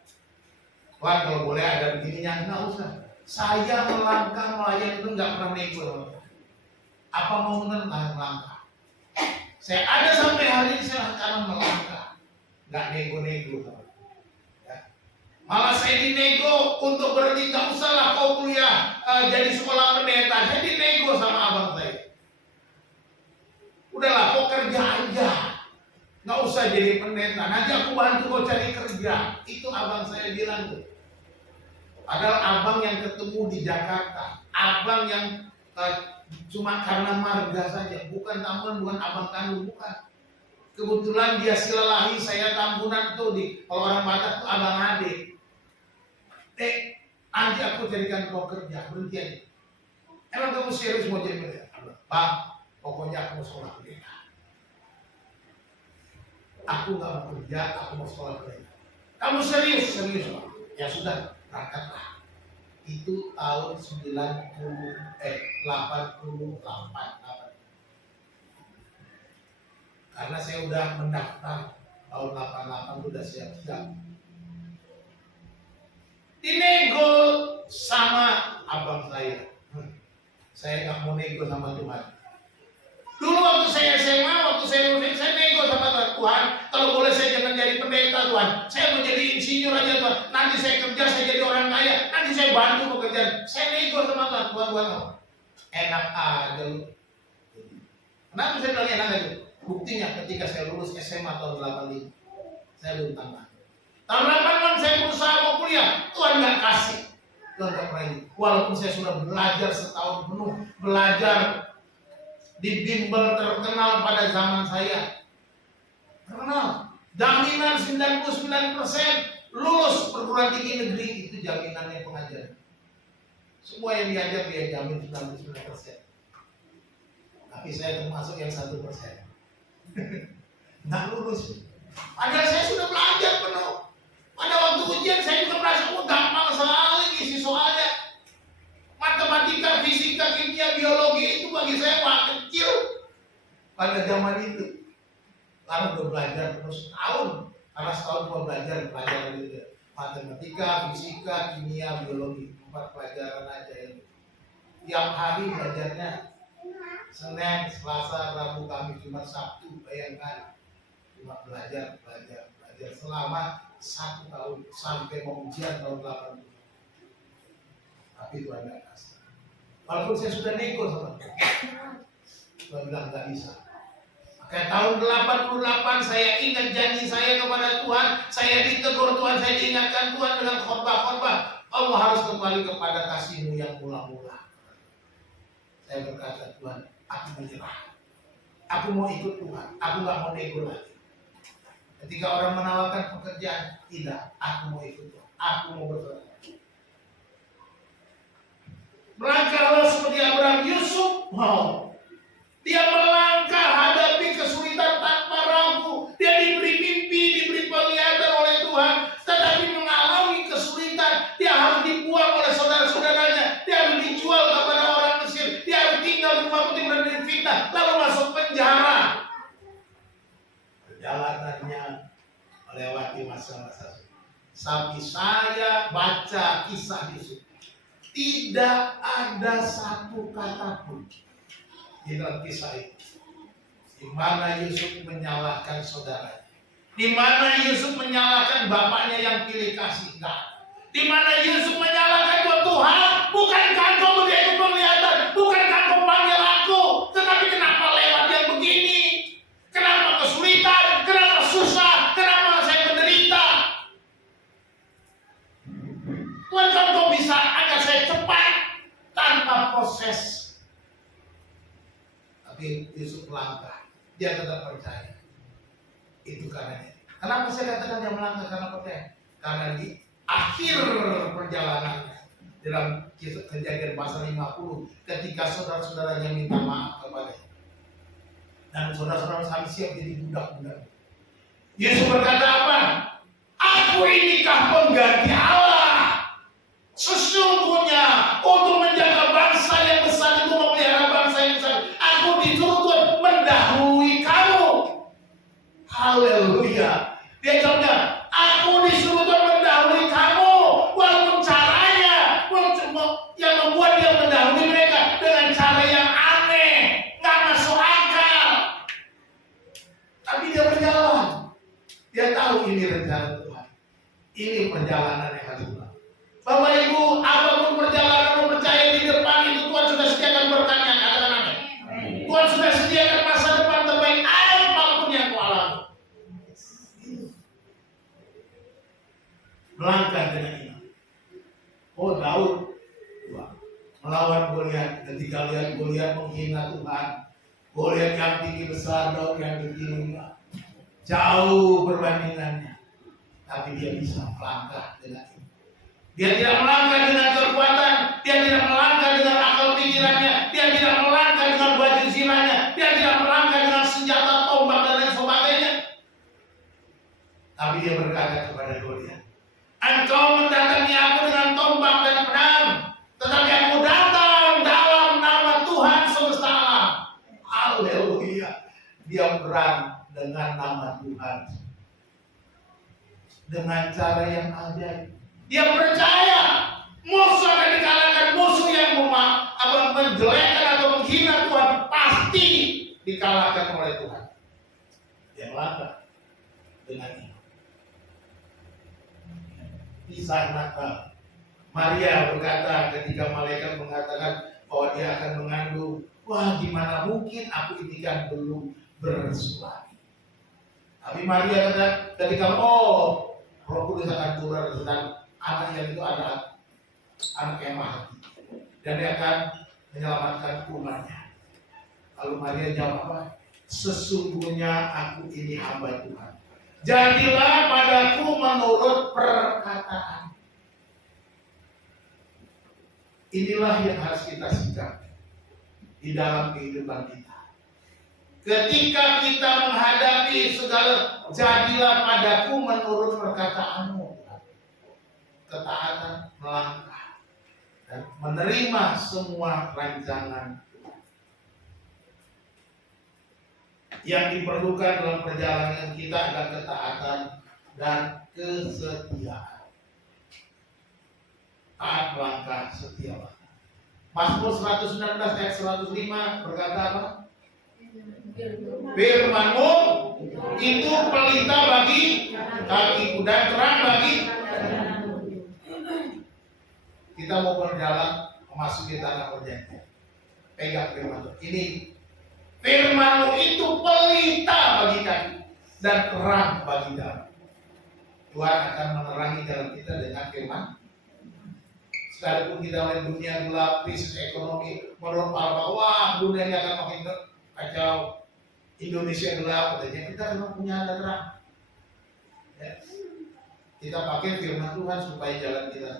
Tuhan kalau boleh ada begininya, nggak usah. Saya melangkah melayani itu nggak pernah nego. Apa mau menentang melangkah? Saya ada sampai hari ini saya akan melangkah, nggak nego-nego. Ya. Malah saya dinego untuk berhenti, nggak usah lah kau kuliah jadi sekolah pendeta. Saya dinego sama abang saya. Udahlah kau kerja aja, nggak usah jadi pendeta. Nanti aku bantu kau cari kerja. Itu abang saya bilang tuh. Adalah abang yang ketemu di Jakarta, abang yang cuma karena marga saja, bukan tambunan, bukan abang kandung, bukan. Kebetulan dia silalahi, saya tambunan tuh di kalau orang Batak tuh abang adik. Nanti aku jadikan kau kerja, berhenti aja. Emang kamu serius mau jadi pendeta? Bang, pokoknya aku mau sekolah pendeta. Aku nggak mau kerja, aku mau sekolah pendeta. Kamu serius? Ya sudah. Berangkatlah. Itu tahun 88. Karena saya udah mendaftar tahun 88 udah siap-siap. Dinego sama abang saya. Saya nggak mau nego sama Tuhan. Dulu waktu saya SMA, waktu saya lulus, saya nego sama Tuhan. Kalau boleh saya jangan jadi pendeta Tuhan. Saya mau jadi insinyur aja Tuhan. Nanti saya kerja, saya jadi orang kaya. Nanti saya bantu pekerjaan. Saya nego sama Tuhan. Enak aja lu. Kenapa saya bilang enak aja? Buktinya ketika saya lulus SMA tahun 85. Saya belum tambah. Tahun 86 saya berusaha mau kuliah. Tuhan nggak kasih. Tuhan nggak pernah. Walaupun saya sudah belajar setahun penuh. Belajar di bimbel terkenal pada zaman saya. Terkenal. Jaminan 99% lulus perguruan tinggi negeri, itu jaminannya pengajar. Semua yang diajar dia jamin 99%. Tapi saya termasuk yang 1%. Nggak lulus. Padahal saya sudah belajar penuh. Pada waktu ujian saya juga merasa gampang sekali isi soalnya. Matematika, fisika, kimia, biologi itu bagi saya wah kecil pada zaman itu. Karena udah belajar terus tahun, karena setahun gua belajar itu matematika, fisika, kimia, biologi, 4 pelajaran aja ini. Tiap hari belajarnya Senin, Selasa, Rabu, Kamis, Jumat, Sabtu, bayangkan cuma belajar selama 1 tahun sampai mau ujian tahun 80. Tapi Tuhan nggak kasih. Walaupun saya sudah nego sama Tuhan bilang nggak bisa. Kayak tahun 88 saya ingat janji saya kepada Tuhan, saya ditegur Tuhan, saya diingatkan Tuhan dengan khotbah. Allah harus kembali kepada kasih-Mu yang mula-mula. Saya berkata, Tuhan, aku menyerah. Aku mau ikut Tuhan, aku nggak mau nego lagi. Ketika orang menawarkan pekerjaan, tidak, aku mau ikut Tuhan, aku mau berserah. Melangkahlah seperti Abraham, Yusuf mau. Dia melangkah hadapi kesulitan tanpa ragu. Dia diberi mimpi, diberi penglihatan oleh Tuhan, tetapi mengalami kesulitan. Dia harus dibuang oleh saudara-saudaranya. Dia harus dijual kepada orang Mesir. Dia harus tinggal di rumah putih dan fitnah, lalu masuk penjara. Perjalanannya melewati masa-masa. Sampai saya baca kisah Yusuf, tidak ada satu kata pun di dalam kisah itu di mana Yusuf menyalahkan saudaranya, di mana Yusuf menyalahkan bapaknya yang pilih kasih, enggak. Di mana Yusuf menyalahkan Tuhan, bukankah Engkau memberi aku penglihatan, bukankah Engkau panggil aku, tetapi kenapa lewat yang begini, kenapa kesulitan, kenapa susah, kenapa saya menderita. Tuhan, kalau Engkau bisa agar saya cepat tanpa proses. Tapi Yusuf melangkah, dia tetap percaya. Itu karenanya. Kenapa saya katakan dia melangkah? Karena percaya. Karena di akhir perjalanannya, dalam kisah Kejadian pasal 50, ketika saudara-saudaranya minta maaf kepadanya, dan saudara-saudara kami siap jadi budak-budak, Yesus berkata apa? Aku inikah pengganti Allah? Sesungguhnya untuk menjaga bangsa yang besar itu, memelihara bangsa yang besar, aku disuruh Tuhan mendahului kamu. Haleluya. Dia jawabnya, aku disuruh Tuhan mendahului kamu. Walaupun caranya yang membuat dia mendahului mereka dengan cara yang aneh, nggak masuk akal. Tapi dia berjalan. Dia tahu ini rencana Tuhan. Ini perjalanan yang harus Tuhan. Bapak Ibu, apapun perjalanan percaya di depan itu Tuhan sudah sediakan berkatnya. Katakan amin. Tuhan sudah sediakan masa depan terbaik apapun yang kau alami. Melangkah dengan iman. Oh, Daud melawan Goliat. Ketika lihat Goliat menghina Tuhan, Goliat yang tinggi besar, Daud yang tinggi jauh perbandingannya. Tapi dia bisa melangkah dengan iman. Dia tidak melangkah dengan kekuatan, dia tidak melangkah dengan akal pikirannya, dia tidak melangkah dengan baju zirahnya, dia tidak melangkah dengan senjata tombak dan lain sebagainya. Tapi dia berkata kepada Goliat, engkau mendatangi aku dengan tombak dan pedang, tetapi aku datang dalam nama Tuhan semesta alam. Haleluya. Dia perang dengan nama Tuhan, dengan cara yang ajaib. Dia percaya musuh akan dikalahkan, musuh yang menjelekkan atau menghina Tuhan pasti dikalahkan oleh Tuhan. Dia melangkah dengan ini. Kisah Natal. Maria berkata ketika malaikat mengatakan bahwa dia akan mengandung, wah gimana mungkin, aku ini kan belum bersuami. Tapi Maria kata ketika Roh Kudus akan turun tentang anak yang itu adalah anak yang mati dan dia akan menyelamatkan umatnya. Lalu Maria jawab apa? Sesungguhnya aku ini hamba Tuhan, jadilah padaku menurut perkataan. Inilah yang harus kita sikapi di dalam kehidupan kita. Ketika kita menghadapi segala, jadilah padaku menurut perkataanmu. ketaatan, melangkah dan menerima semua rancangan yang diperlukan dalam perjalanan kita adalah ketaatan dan kesetiaan. Taat melangkah, setia melangkah. Mazmur 119 ayat 105 berkata apa? Firman-Mu itu pelita bagi kakiku dan terang bagi. Kita mau berjalan memasuki tanah perjanjian. Pegang firman Tuhan. Ini firman-Mu itu pelita bagi kaki dan terang bagi jalan. Tuhan akan menerangi jalan kita dengan firman. Sekalipun kita melihat dunia gelap, krisis ekonomi, menurut para wah dunia ini akan makin kacau, Indonesia gelap, katanya kita memang punya terang. Ya. Kita pakai firman Tuhan supaya jalan kita.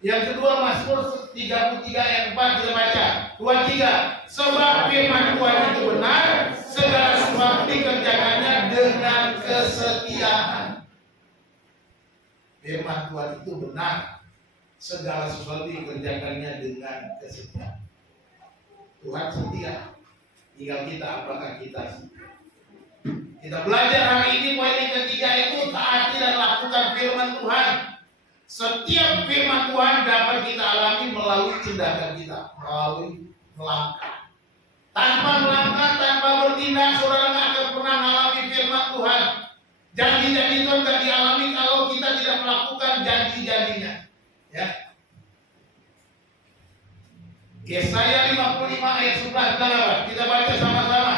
Yang kedua, Mazmur 33 ayat 4 kita baca. 23, sebab firman Tuhan itu benar, segala sesuatu dikerjakannya dengan kesetiaan. Firman Tuhan itu benar, segala sesuatu dikerjakannya dengan kesetiaan. Tuhan setia. Tinggal kita apakah kita setia. Kita belajar hari ini poin yang ketiga itu taati dan lakukan firman Tuhan. Setiap firman Tuhan dapat kita alami melalui tindakan kita, melalui melangkah. Tanpa melangkah, tanpa bertindak, saudara nggak akan pernah mengalami firman Tuhan. Janji-janji itu nggak dialami kalau kita tidak melakukan janji-janjinya. Ya. Yesaya 55 ayat 11 bilang apa? Kita baca sama-sama.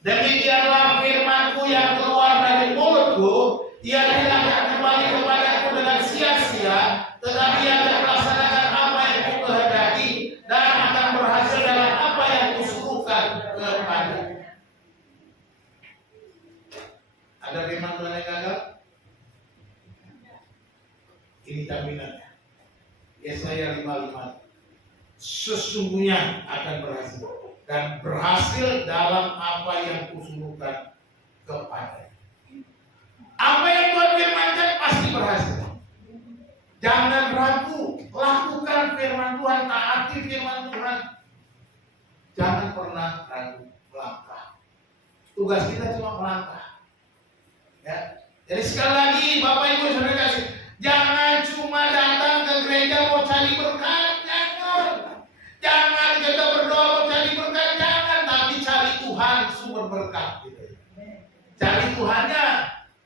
Demikianlah firman-Ku yang keluar dari mulutku, ia tidak akan kembali kepadaku dengan sia-sia, tetapi ia akan melaksanakan apa yang Ku kehendaki dan akan berhasil dalam apa yang Kusuruhkan kepadanya. Ada firman Tuhan yang gagal? Ini jaminannya. Yesaya 55. Sesungguhnya akan berhasil dan berhasil dalam apa yang Kusuruhkan kepadanya. Apa yang Tuhan firmankan pasti berhasil. Jangan ragu, lakukan firman Tuhan, taati firman Tuhan. Jangan pernah ragu, melangkah. Tugas kita cuma melangkah. Ya. Jadi sekali lagi Bapak Ibu Saudara kasih, jangan cuma datang ke gereja mau cari berkat, jangan. Jangan kita berdoa mau cari berkat, jangan. Tapi cari Tuhan sumber berkat. Gitu. Cari Tuhannya.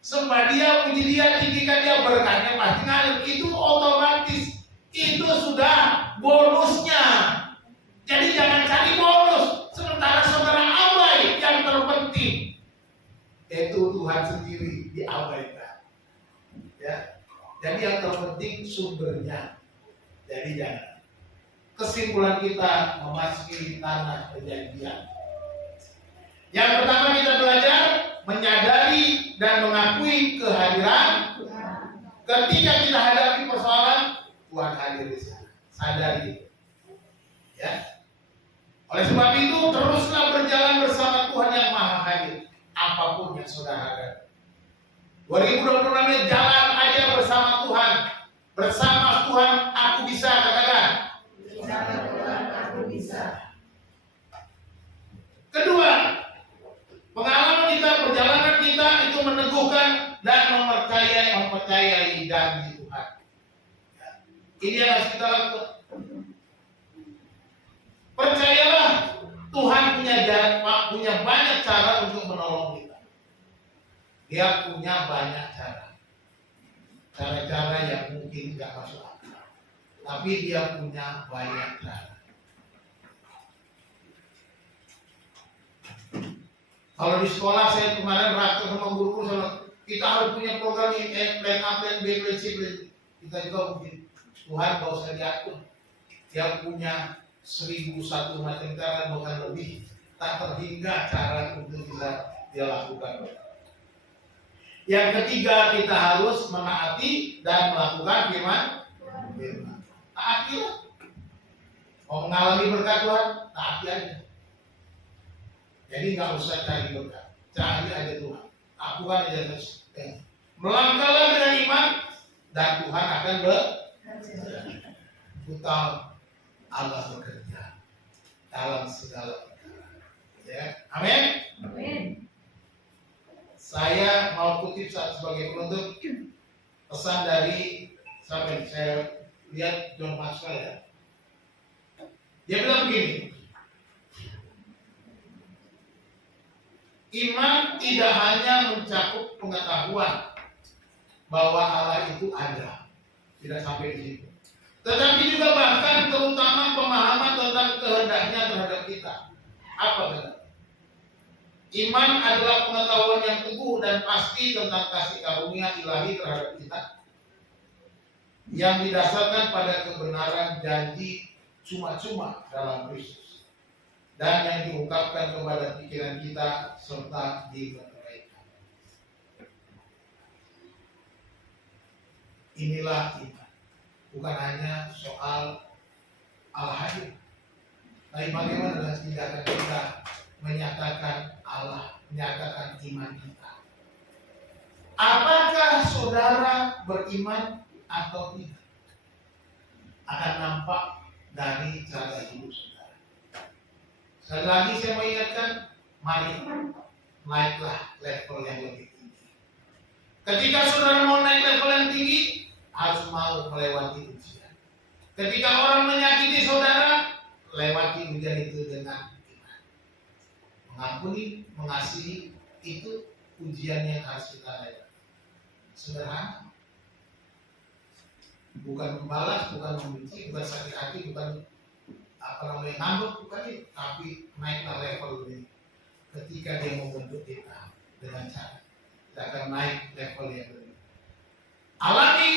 Sembah dia, puji dia, tinggikan dia, berkatnya pasti ngalir. Itu otomatis. Itu sudah bonusnya. Jadi jangan cari bonus. Sementara saudara abai yang terpenting. Itu Tuhan sendiri diabaikan. Ya. Jadi yang terpenting sumbernya. Jadi jangan. Kesimpulan kita memasuki tanah perjanjian. Yang pertama kita belajar menyadari dan mengakui kehadiran. Ketika kita hadapi persoalan, Tuhan hadir di sana. Sadari. Ya. Oleh sebab itu, teruslah berjalan bersama Tuhan yang Maha Hadir. Apapun yang saudara hadapi. 2026 ini jalan aja bersama Tuhan. Bersama Tuhan aku bisa, katakan. Bersama Tuhan aku bisa. Kedua, pengalaman kita, perjalanan kita itu meneguhkan dan mempercayai janji Tuhan. Ya. Ini yang harus kita lakukan. Percayalah Tuhan punya banyak cara untuk menolong kita. Dia punya banyak cara. Cara-cara yang mungkin tidak masuk akal. Tapi dia punya banyak cara. Kalau di sekolah saya kemarin raktor sama guru kita harus punya program ini, plan A, plan B, plan C, plan D. Kita juga mungkin Tuhan gak usah diatur. Dia punya 1001 macam cara, bahkan lebih. Tak terhingga cara untuk bisa dia lakukan. Yang ketiga, kita harus menaati dan melakukan firman. Taatilah. Mau mengalami berkat Tuhan, taati aja. Jadi nggak usah cari berkat, cari aja Tuhan. Lakukan aja terus. Melangkahlah dengan iman dan Tuhan akan total Allah bekerja dalam segala perkara. Ya, amin. Amin. Saya mau kutip sebagai penutup pesan dari sampai saya lihat John Maxwell ya. Dia bilang begini, iman tidak hanya mencakup pengetahuan bahwa Allah itu ada, tidak sampai di situ, tetapi juga bahkan terutama pemahaman tentang kehendaknya terhadap kita. Apa kata? Iman adalah pengetahuan yang teguh dan pasti tentang kasih karunia ilahi terhadap kita, yang didasarkan pada kebenaran janji cuma-cuma dalam Kristus, dan yang diungkapkan kepada pikiran kita serta diperbaiki. Inilah iman, bukan hanya soal Allah hadir, tapi bagaimana dengan tindakan kita menyatakan Allah, menyatakan iman kita. Apakah saudara beriman atau tidak? Akan nampak dari cara hidup saudara. Sekali lagi saya mau ingatkan, mari naiklah level yang lebih tinggi. Ketika saudara mau naik level yang tinggi, harus mau melewati ujian. Ketika orang menyakiti saudara, lewati ujian itu dengan iman. Mengampuni, mengasihi, itu ujian yang harus kita lewati. Sederhana. Bukan membalas, bukan membenci, bukan sakit hati, bukan ngambek, bukan itu, tapi naiklah level ini. Ketika dia membentuk kita dengan cara, kita akan naik level yang lebih. Alami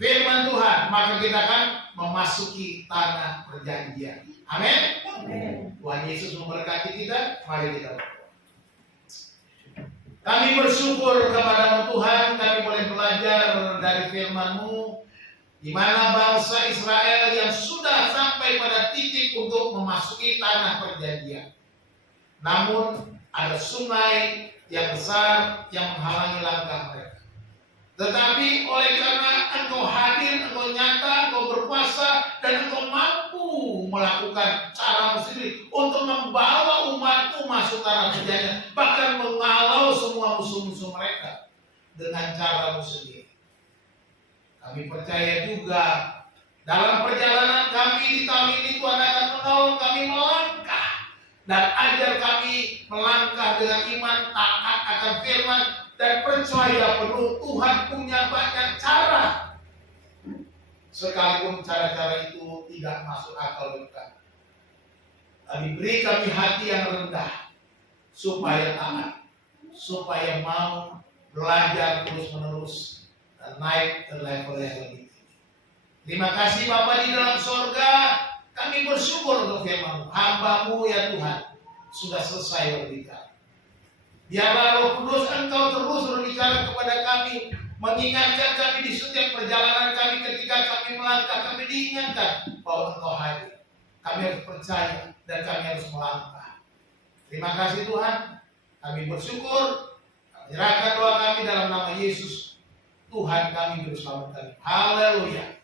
firman Tuhan, maka kita akan memasuki tanah perjanjian. Amin. Tuhan Yesus memberkati kita. Mari kita berdoa. Kami bersyukur kepada-Mu Tuhan, kami boleh belajar dari firman-Mu, di mana bangsa Israel yang sudah sampai pada titik untuk memasuki tanah perjanjian. Namun ada sungai yang besar yang menghalangi langkah mereka. Tetapi oleh karena Engkau hadir, Engkau nyata, Engkau berkuasa, dan Engkau mampu melakukan cara-Mu sendiri untuk membawa umat-Mu masuk tanah perjanjian, bahkan mengalau semua musuh-musuh mereka dengan cara-Mu sendiri. Kami percaya juga dalam perjalanan kami di tahun ini Tuhan akan menolong kami melangkah dan ajar kami melangkah dengan iman, taat akan firman, dan percaya penuh Tuhan punya banyak cara. Sekalipun cara-cara itu tidak masuk akal bagi kami. Tapi beri kami hati yang rendah supaya taat, supaya mau belajar terus-menerus dan naik ke level yang lebih tinggi. Terima kasih Bapa di dalam sorga, kami bersyukur untuk firman-Mu. Hamba-Mu ya Tuhan sudah selesai berbicara. Biarlah Roh Kudus Engkau terus berbicara kepada kami, mengingatkan kami di setiap perjalanan kami. Ketika kami melangkah, kami diingatkan bahwa Engkau hadir. Kami harus percaya dan kami harus melangkah. Terima kasih Tuhan. Kami bersyukur. Menyerahkan doa kami dalam nama Yesus, Tuhan kami, juru selamat kami. Haleluya.